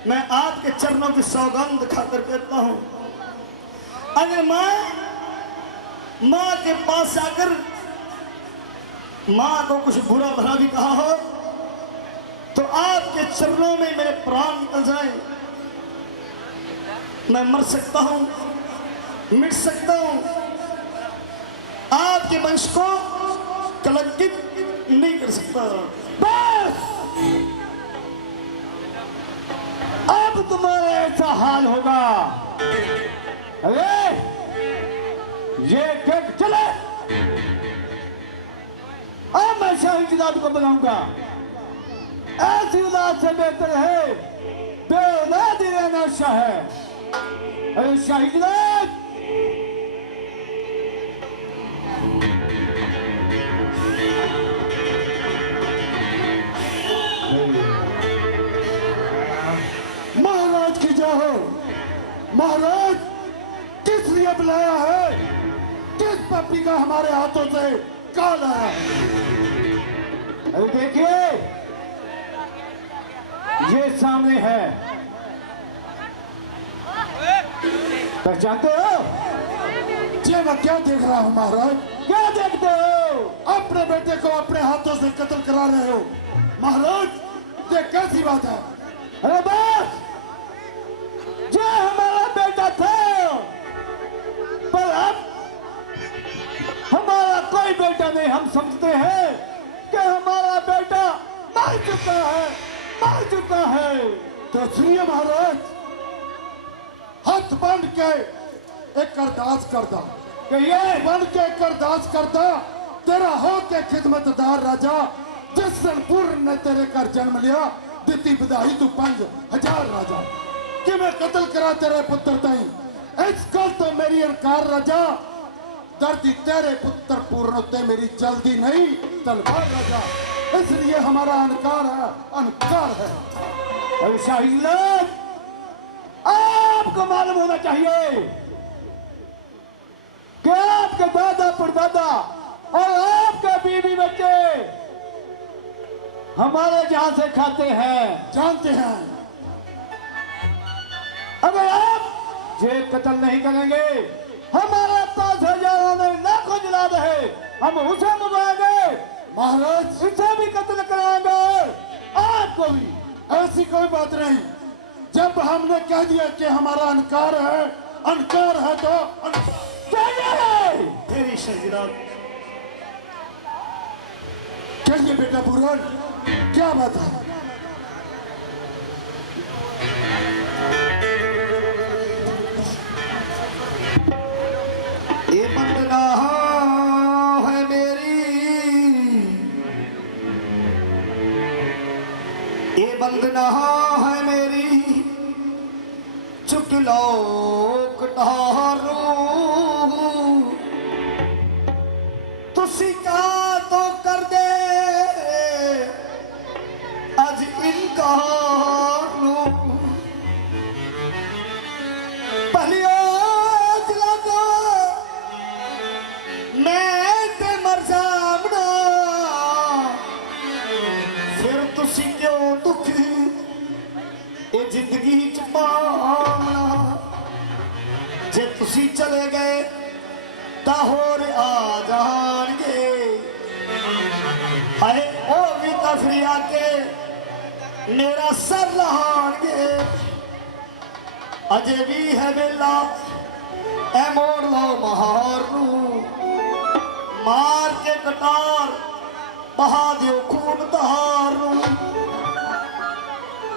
मैं आपके चरणों की सौगंध खाकर कहता हूं, अगर माँ के पास आकर माँ को कुछ बुरा भला भी कहा हो तो आपके चरणों में मेरे प्राण निकल जाए, मैं मर सकता हूं, मिट सकता हूं, आपके वंश को कलंकित नहीं कर सकता। बस अब तुम्हारा ऐसा हाल होगा। अरे ये केक चले, अब मैं शाही जिदाद को बनाऊंगा। ऐसी औलाद से बेहतर है बेऔलाद ही रहना अच्छा है। अरे शाही जिदाद महाराज की जय हो। महाराज किस लिए बुलाया है? किस पप्पी का हमारे हाथों से काल आया है? अरे देखिए ये सामने है, पहचानते हो? ये मैं क्या देख रहा हूँ महाराज? क्या देखते हो? अपने बेटे को अपने हाथों से कत्ल करा रहे हो। महाराज ये कैसी बात है? अरे बस जो हमारा बेटा था, पर अब हमारा कोई बेटा नहीं। हम समझते हैं कि हमारा बेटा मर चुका है, मर चुका है। तो सुनिए महाराज, हाथ बांध के एक अरदास करदा, कि ये बन के एक अरदास करदा, तेरा हो के खिदमतदार राजा जिस दिन पूर्ण ने तेरे घर जन्म लिया, दिती बधाई तू 5000 राजा कि मैं कत्ल करा तेरे पुत्र ताई। इस गल तो मेरी इनकार राजा दर्दी तेरे पुत्र पूर्ण उत्ते मेरी जल्दी नहीं तलवार राजा इसलिए हमारा अनकार है अरे शाही लाल, आपको मालूम होना चाहिए कि आपके दादा परदादा और आपके बीवी बच्चे हमारे जहां से खाते हैं। जानते हैं अगर आप ये कत्ल नहीं करेंगे, हमारा 5,000 में लाखों जला रहे, हम उसे मरवाएंगे, महाराज इसे भी कत्ल कराएंगे, आपको भी। ऐसी कोई बात नहीं। जब हमने कह दिया कि हमारा अनकार है तो चाहिए। तेरी शहीदात कहिए बेटा पूरन क्या बात है? ये बंदना है मेरी, ये बंदना है मेरी, चुक लो कटारू तुसी का तो कर दे आज इनकार पहलियो जला दो मैं ते मर जामना फिर तुसी क्यों दुखी ये जिंदगी च पावना जे तुसी चले गए ता होर आ जाणगे अरे ओ भी तफरी आके मेरा सर लहाणगे अजे भी है वेला ए मोड़ लो महार नू मार के कटार बहा दियो खून दहार नू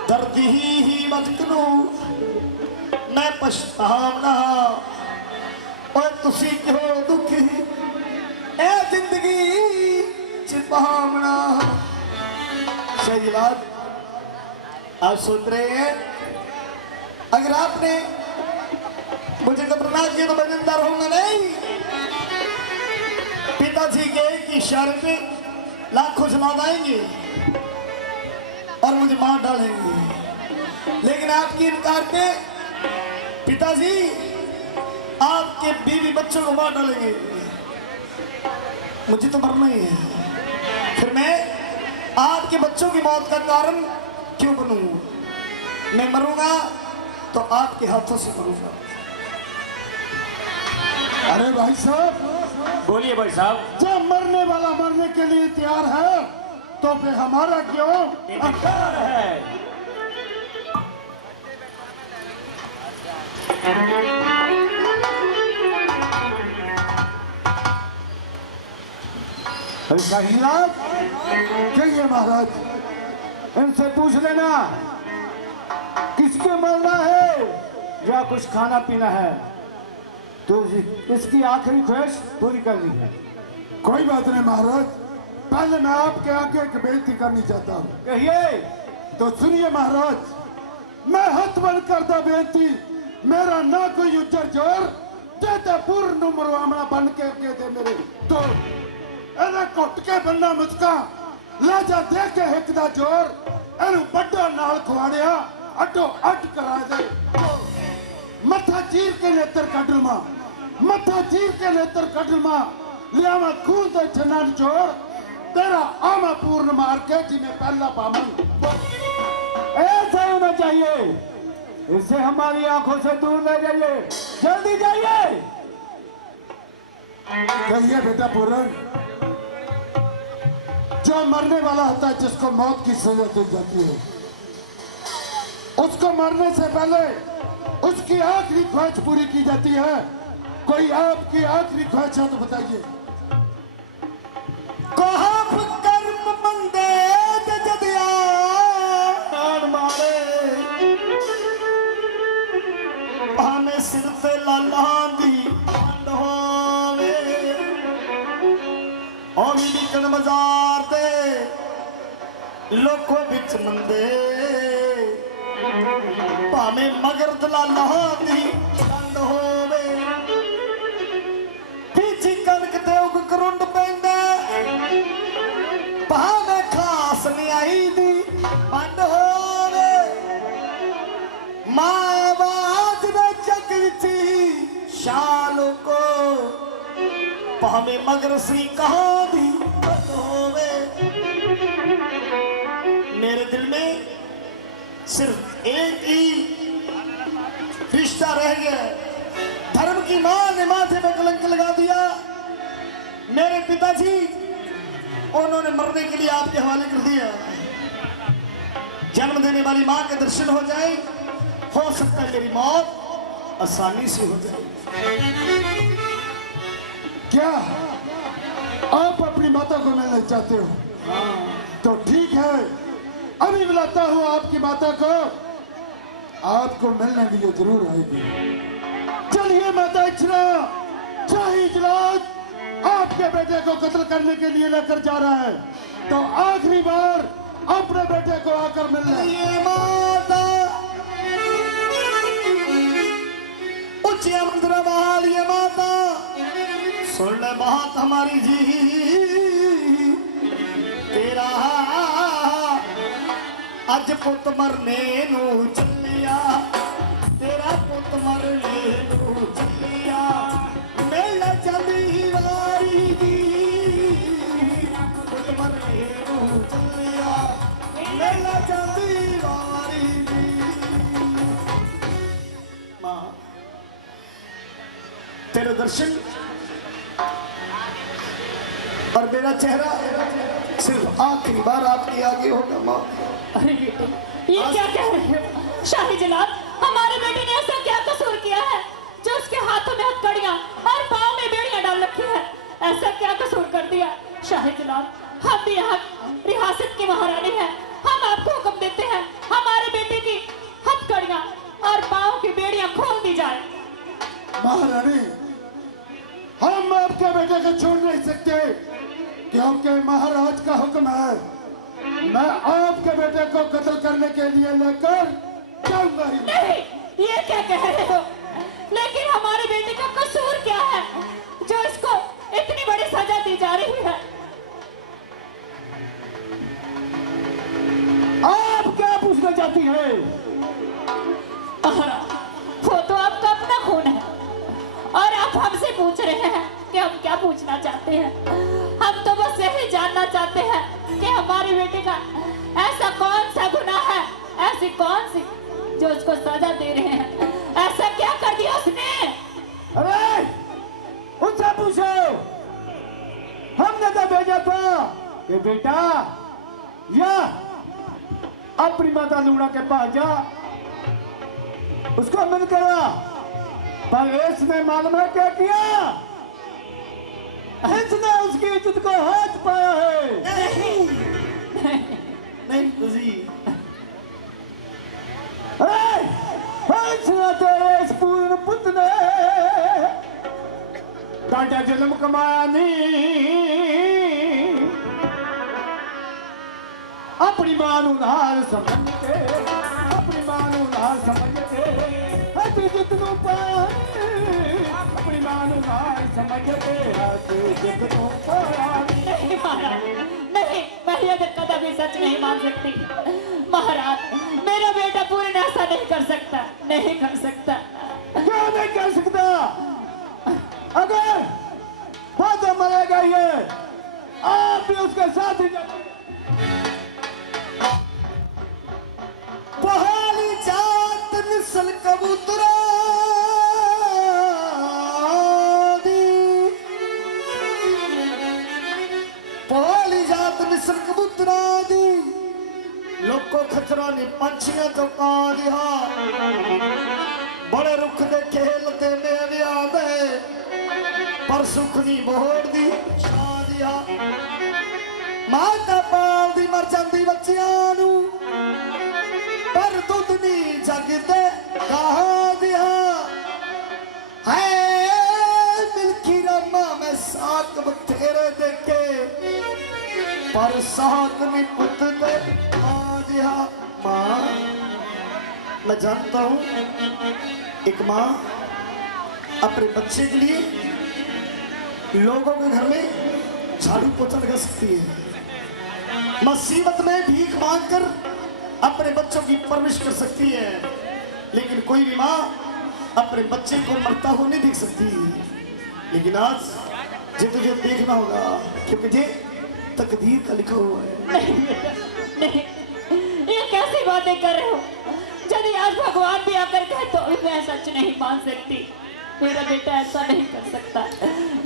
दर्द ही मजकनू मैं पछतावना और तुसी क्यों दुखी ए जिंदगी चिपावना। शहीद आप सोच रहे हैं अगर आपने मुझे घबराना किया तो मैं जिंदा रहूंगा नहीं। पिताजी के एक इशारे पे लाखों जला आएंगे और मुझे मार डालेंगे, लेकिन आपकी इनकार पे पिताजी आपके बीवी बच्चों को मार डालेंगे। मुझे तो मरना ही है, फिर मैं आपके बच्चों की मौत का कारण क्यों बनूं? मैं मरूंगा तो आपके हाथों से मरूंगा। अरे भाई साहब बोलिए भाई साहब। जब मरने वाला मरने के लिए तैयार है तो फिर हमारा क्यों इनकार है। अरे शाही लाल, कहिए महाराज इनसे पूछ लेना किसके मरना है या कुछ खाना पीना है, तो इसकी आखिरी ख्वाहिश पूरी करनी है। कोई बात नहीं महाराज, पहले मैं आपके आगे एक बेनती करनी चाहता हूँ। कहिए। तो सुनिए महाराज, मैं हाथ बंद करता बेनती, मेरा ना कोई उज्जर जोर देते पूर्ण मरवामना बन के दे मेरे तो एने कुट के बनना मुझका लाजा दे के हिक दा जोर एनु बड्डा नाल खवाड़िया अड्डो अड्ड करा दे मथा चीर के नेत्र कटलमा, मथा चीर के नेत्र कटलमा लियावा खून दे छनान जोर तेरा आमा पूर्ण मार के जिन्हें पहला पामन। ऐसा होना चाहिए, इसे हमारी आंखों से दूर ले जाइए, जल्दी जाइए। कहिए बेटा पूरन, जो मरने वाला होता है जिसको मौत की सजा दी जाती है, उसको मरने से पहले उसकी आखिरी ख्वाहिश पूरी की जाती है। कोई आपकी आखिरी ख्वाहिश है तो बताइए। कर्म मंदे जदिया मारे भाने सिर ते लाला दी पंड होवे और निकल बाजार ते लोको बिच मंदे भाने मगर दलाला दी पंड होवे शालों को पावे मगर श्री कहाँ भी मत होवे। मेरे दिल में सिर्फ एक ही रिश्ता रह गया। धर्म की मां ने माथे पे कलंक लगा दिया। मेरे पिताजी उन्होंने मरने के लिए आपके हवाले कर दिया। जन्म देने वाली मां के दर्शन हो जाए, हो सकता है मेरी मौत आसानी से हो जाए। क्या आप अपनी माता को मिलना चाहते हो? तो ठीक है, अभी बुलाता हूँ आपकी माता को, आपको मिलने के लिए जरूर आएगी। चलिए माता इच्छा, शाही इजलास आपके बेटे को कत्ल करने के लिए लेकर जा रहा है, तो आखिरी बार अपने बेटे को आकर मिलना। ये माता उच्चिया मंदिर बहाल, ये माता सुन ले बात हमारी जी। तेरा अज पुत मरने नू चलिया, तेरा पुत मरने नू चलिया, मेला चली वारी दी। पुत मरने नू चलिया, मेला चली वारी दी। मां तेरे दर्शन और मेरा चेहरा सिर्फ आखिरी बार आपके आगे होगा मां। अरे बेटे, ये क्या कह रहे हो? शाही जनाब, हमारे बेटे ने ऐसा क्या कसूर किया है जो उसके हाथों में हथकड़ियां और पाँव में बेड़ियां डाल रखी है? ऐसा क्या कसूर कर दिया? शाही जनाब, हम भी यहाँ रियासत की महारानी हैं, हम आपको हुक्म देते हैं हमारे बेटे की हथकड़ियां और पाँव की बेड़ियां खोल दी जाए। महारानी, हम आपके बेटे को छोड़ नहीं सकते, क्योंकि महाराज का हुक्म है। मैं आपके बेटे को कत्ल करने के लिए लेकर जाऊंगा ही। नहीं, ये क्या कह रहे हो? लेकिन हमारे बेटे का कसूर क्या है जो इसको इतनी बड़ी सजा दी जा रही है? आप क्या पूछना चाहती है? वो तो आपका अपना खून है और आप हमसे पूछ रहे हैं कि हम क्या पूछना चाहते हैं। हम तो बस यही जानना चाहते हैं कि हमारे बेटे का ऐसा कौन सा गुनाह है, ऐसी कौन सी जो उसको सजा दे रहे हैं। ऐसा क्या कर दिया उसने? अरे उनसे पूछो, हमने तो भेजा था कि बेटा या अपनी माता लूना के पास जा, उसको मिल करा, पर इसने मालूम है क्या किया? इसने उसकी इज्जत को हाथ पाया है। नहीं जी, अरे इसने तेरे इस पूर्ण पुत्र ने डांटा जन्म कमाया नहीं, अपनी मां नू नाल समझ के, अपनी मां नू नाल समझ के इज्जत नू पाया, अपनी मां नू नाल समझ के इज्जत नू पाया। नहीं महाराज, नहीं, मैं ये कभी सच नहीं मान सकती। महाराज, मेरा बेटा पूर्ण ऐसा नहीं कर सकता, नहीं कर सकता। क्यों नहीं कर सकता? अगर वो तो मरेगा ये, आप भी उसके साथ ही बहाली जात नस्ल कबूतरा दी, बहाली जात नस्ल कबूतरा दी, लोको खचरा ने पंछियां तो कां दिया, बड़े रुख दे खेलते मेरे आदे, पर सुख नी बोड़ दी छां दिया, माता पाल दी मर जांदी बच्चियां नू, पर दुध नी जगते कहाँ दिया है। मिल्की रमा में साक बथेरे देखे, पर साक नी पुत दे कहाँ दिया। माँ, मैं जानता हूँ एक माँ अपने बच्चे के लिए लोगों के घर में झाड़ू पोछा लगा सकती है, मुसीबत में भीख मांगकर अपने बच्चों की परवरिश कर सकती है, लेकिन कोई भी माँ अपने बच्चे को मरता हुआ नहीं देख सकती, लेकिन आज जे तुझे देखना होगा क्योंकि जे तकदीर का लिखा हुआ है। नहीं बेटा, नहीं, ये कैसी बातें कर रहे हो? यदि आज भगवान भी आकर कहे तो भी मैं सच नहीं मान सकती। मेरा बेटा ऐसा नहीं कर सकता,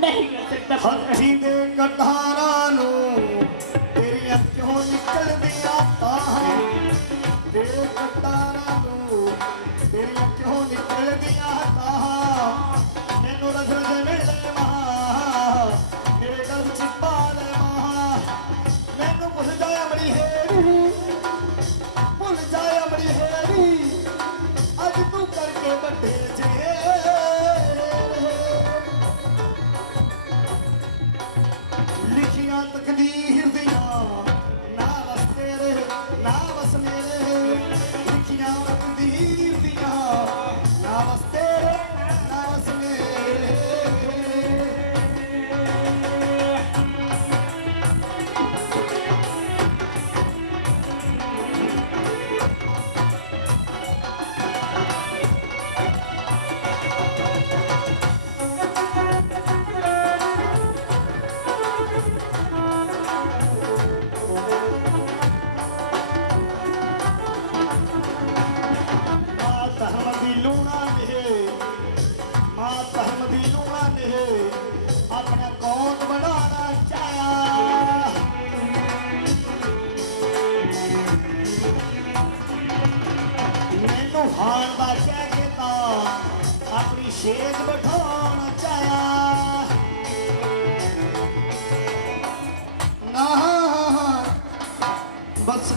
नहीं कर सकता। हथी दे कटारा नो तेरी अखियों निकल दिया ताहा, दे कटारा नो तेरी अखियों निकल दिया ताहा, मैनू रज मेरे महा मेरे गर्भ चिपा ले महा, मैनू भुल जाया मरी हेरी, भुल जाया मरी हेरी, अज तू करके बड़े जे लिखियां तकदीर दिया ना बस तेरे ना बस मेरे, लिखियां तकदीर दिया ना बस तेरे ना बस मेरे। माता हमदी लूना ने, माता हमदी लूना ने अपना कौन बनाना चाहा, मैनू हान दा कह के ता अपनी शेज बिठाना चाहा, ना बस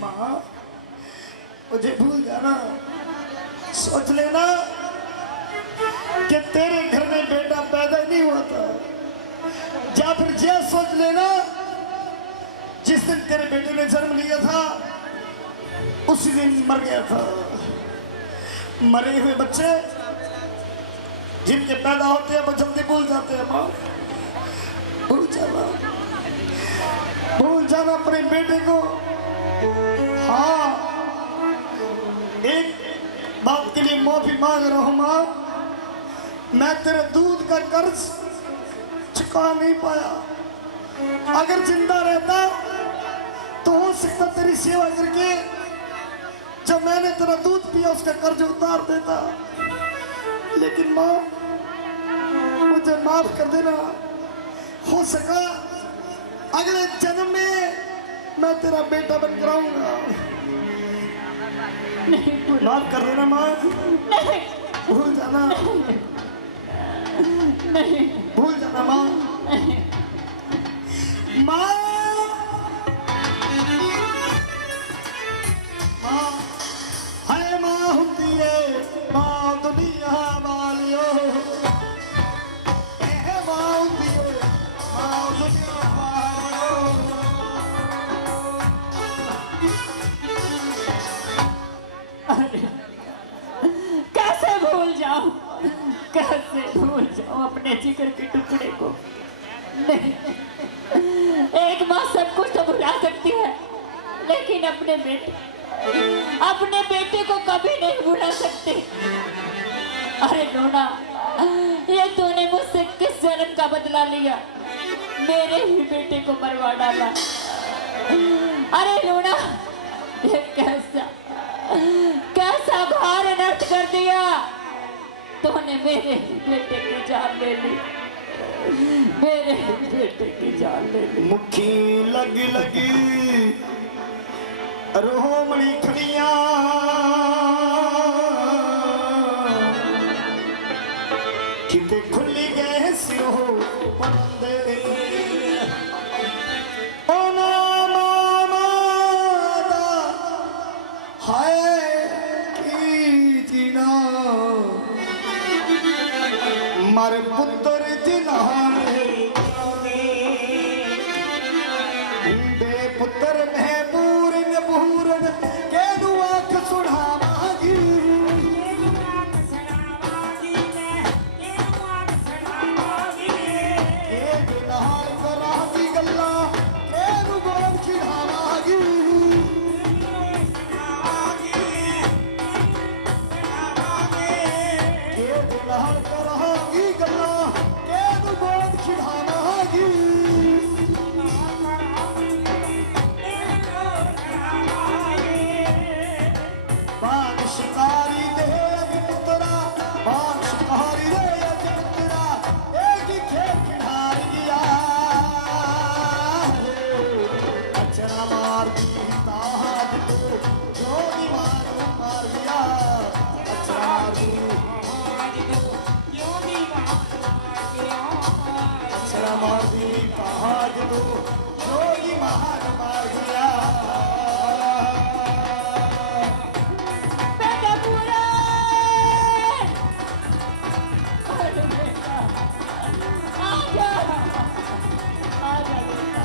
माँ मुझे भूल जाना, सोच लेना कि तेरे घर में बेटा पैदा ही नहीं हुआ था, या फिर ये सोच लेना जिस दिन तेरे बेटे ने जन्म लिया था उसी दिन मर गया था। मरे हुए बच्चे जिनके पैदा होते हैं वो जल्दी भूल जाते हैं माँ, भूल जाना अपने बेटे को। हाँ, एक बात के लिए माफी मांग रहा हूं माँ, मैं तेरे दूध का कर्ज चुका नहीं पाया, अगर जिंदा रहता तो हो सकता तेरी सेवा करके जब मैंने तेरा दूध पिया उसका कर्ज उतार देता, लेकिन माँ मुझे माफ कर देना, हो सका अगले जन्म में मैं तेरा बेटा बनकर आऊंगा। माफ कर देना माँ, भूल जाना, भूल जाना माँ। माँ हाय माँ होती है माँ दुनिया वालियो, माँ होती है माँ दुनिया वालियो। कैसे भूल जाऊं, कैसे भूल जाऊं अपने जिगर के टुकड़े को। नहीं, एक माँ सब कुछ तो भुला सकती है, लेकिन अपने बेटे को कभी नहीं भुला सकती। अरे लोना, ये तूने मुझसे किस जन्म का बदला लिया, मेरे ही बेटे को मरवा डाला। अरे लोना, ये कैसा घार नष्ट कर दिया तूने, मेरे बेटे की जान ले ली, मेरे बेटे की जान ले ली। मुखी लगी लगी रोमड़ी खड़िया, किते खुली गए सिरो बंदे, ओ मामा दा हाय की जीना, मर पुत्र जिना पुत्र में बूरन बूरन के दुआख सुढ़ावागी, के नाल कराती गल्ला के दुआख खिड़ावागी। बाग शिकारी दे अभी पुतरा बाग शिकारी दे अभी पुतरा एक ही खेत हार गया अचरा मार दी ताज को जो भी मार दिया अचरा मार दी अचरा मार दी ताज को जो भी मार दिया बेटा पूरन आजा आजा बेटा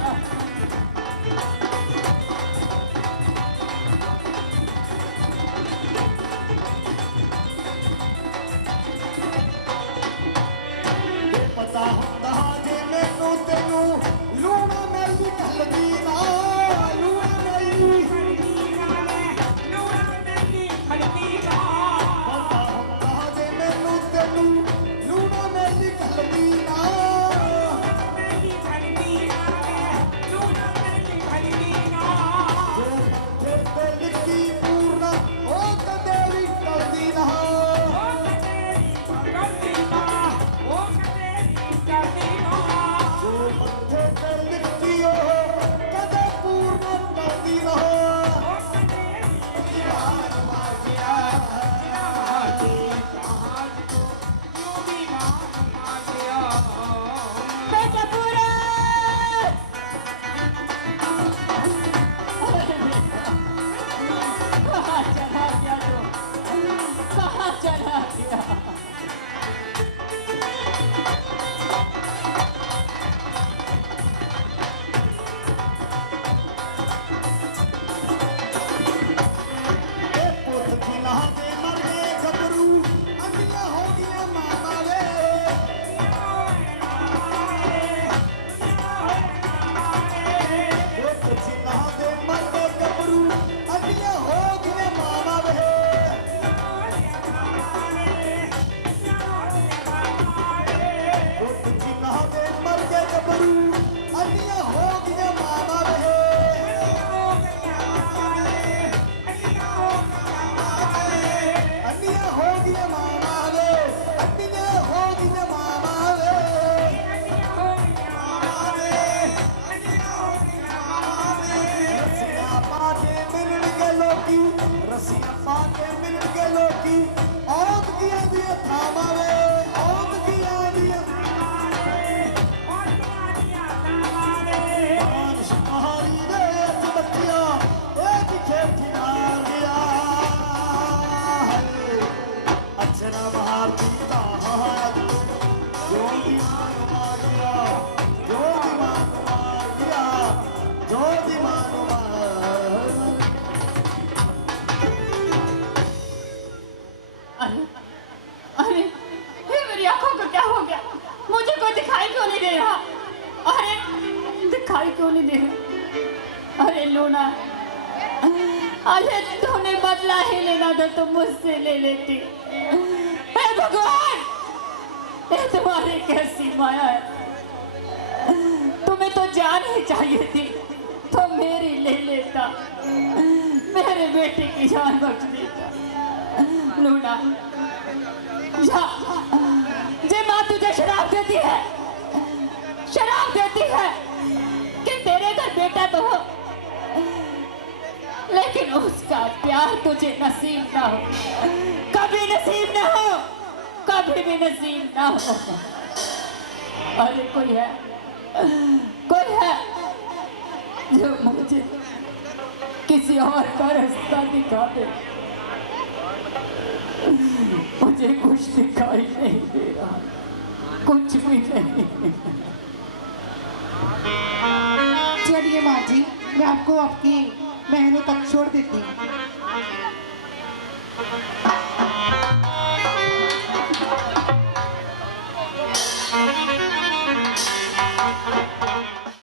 पता ਹੁੰਦਾ ਜੇ ਮੈਨੂੰ ਤੈਨੂੰ ਲੂਣਾ ਮਿਲਦੀ ਢਲਦੀ ਨਾ ਲੂਣਾ ਮਿਲਦੀ ਪਤਾ ਹੁੰਦਾ ਜੇ ਮੈਨੂੰ ਤੈਨੂੰ ਲੂਣਾ ਮਿਲਦੀ ਢਲਦੀ ਨਾ ਜੋ ਮੱਥੇ ਤੇ ਲਿਖੀ ਪੂਰਨਾ ਉਹ ਕਦੇ ਵੀ ਟਲਦੀ ਨਾ ਜੋ ਮੱਥੇ ਤੇ ਲਿਖੀ ਉਹ ਕਦੇ ਪੂਰਨਾ ਟਲਦੀ ਨਾ ਯਾਰ ਮਾਰ ਗਿਆ बेटा पूरन कहाँ चला गया तू कहाँ चला गया ਪੁੱਤ ਜਿਨ੍ਹਾਂ ਦੇ ਮਰਦੇ ਗੱਭਰੂ ਅੰਨੀਆਂ ਹੋ ਗਈਆਂ ਮਾਮਾ ਵੇ ਪੁੱਤ ਜਿਨ੍ਹਾਂ ਦੇ ਮਰਦੇ ਗੱਭਰੂ ਅੰਨੀਆਂ ਹੋ ਗਈਆਂ ਮਾਮਾ ਵੇ ਪੁੱਤ ਜਿਨ੍ਹਾਂ ਦੇ ਮਰਦੇ ਗੱਭਰੂ ਅੰਨੀਆਂ ਹੋ ਗਈਆਂ ਮਾਮਾ ਵੇ ਅੰਨੀਆਂ ਹੋ ਗਈਆਂ ਮਾਮਾ ਵੇ ਅੰਨੀਆਂ ਹੋ ਗਈਆਂ ਮਾਮਾ ਵੇ ਰਸੀਆਂ ਪਾ ਕੇ ਮਿਲਣਗੇ ਲੋਕੀ ਰਸੀਆਂ ਪਾ ਕੇ ਮਿਲਣਗੇ ਲੋਕੀ ਔਰਤ ਕੀਆਂ ਦੀਆਂ ਥਾਵਾਂ ਵੇ ਔਰਤ ਕੀਆਂ ਦੀਆਂ ਮਾਨ ਸ਼ਿਕਾਰੀ ਦੇ ਅੱਜ ਬੱਚਿਆਂ ਇਹ ਪਿੱਛੇ ਫਿਰਾਰ ਗਿਆ ਅਚਰਾ ਮਾਰਦੀ ਦਾ ਹਾਥ ਜੋ ਦੀ ਮਾਨ ਮਾਰ ਗਿਆ ਜੋ ਦੀ ਮਾਨ ਮਾਰ ਗਿਆ ਜੋ ਦੀ ਮਾਨ ਮਾਰ अरे अरे ये मेरी आंखों को क्या हो गया मुझे कोई दिखाई क्यों नहीं दे रहा अरे दिखाई क्यों नहीं दे रहा अरे लूना अरे तूने बदला ही लेना था तो मुझसे ले लेती हे भगवान ये तुम्हारी कैसी माया है तुम्हें तो जान ही चाहिए थी तो मेरी ले लेता मेरे बेटे की जान बख्श देता लूना जा जे माँ तुझे शराब देती है कि तेरे घर बेटा तो हो लेकिन उसका प्यार तुझे नसीब ना हो कभी नसीब ना हो कभी भी नसीब ना हो अरे कोई है जो मुझे किसी और का रास्ता दिखा दे मुझे कुछ दिखाई नहीं दे रहा कुछ भी नहीं चलिए माँ जी मैं आपको आपकी महलों तक छोड़ देती हूँ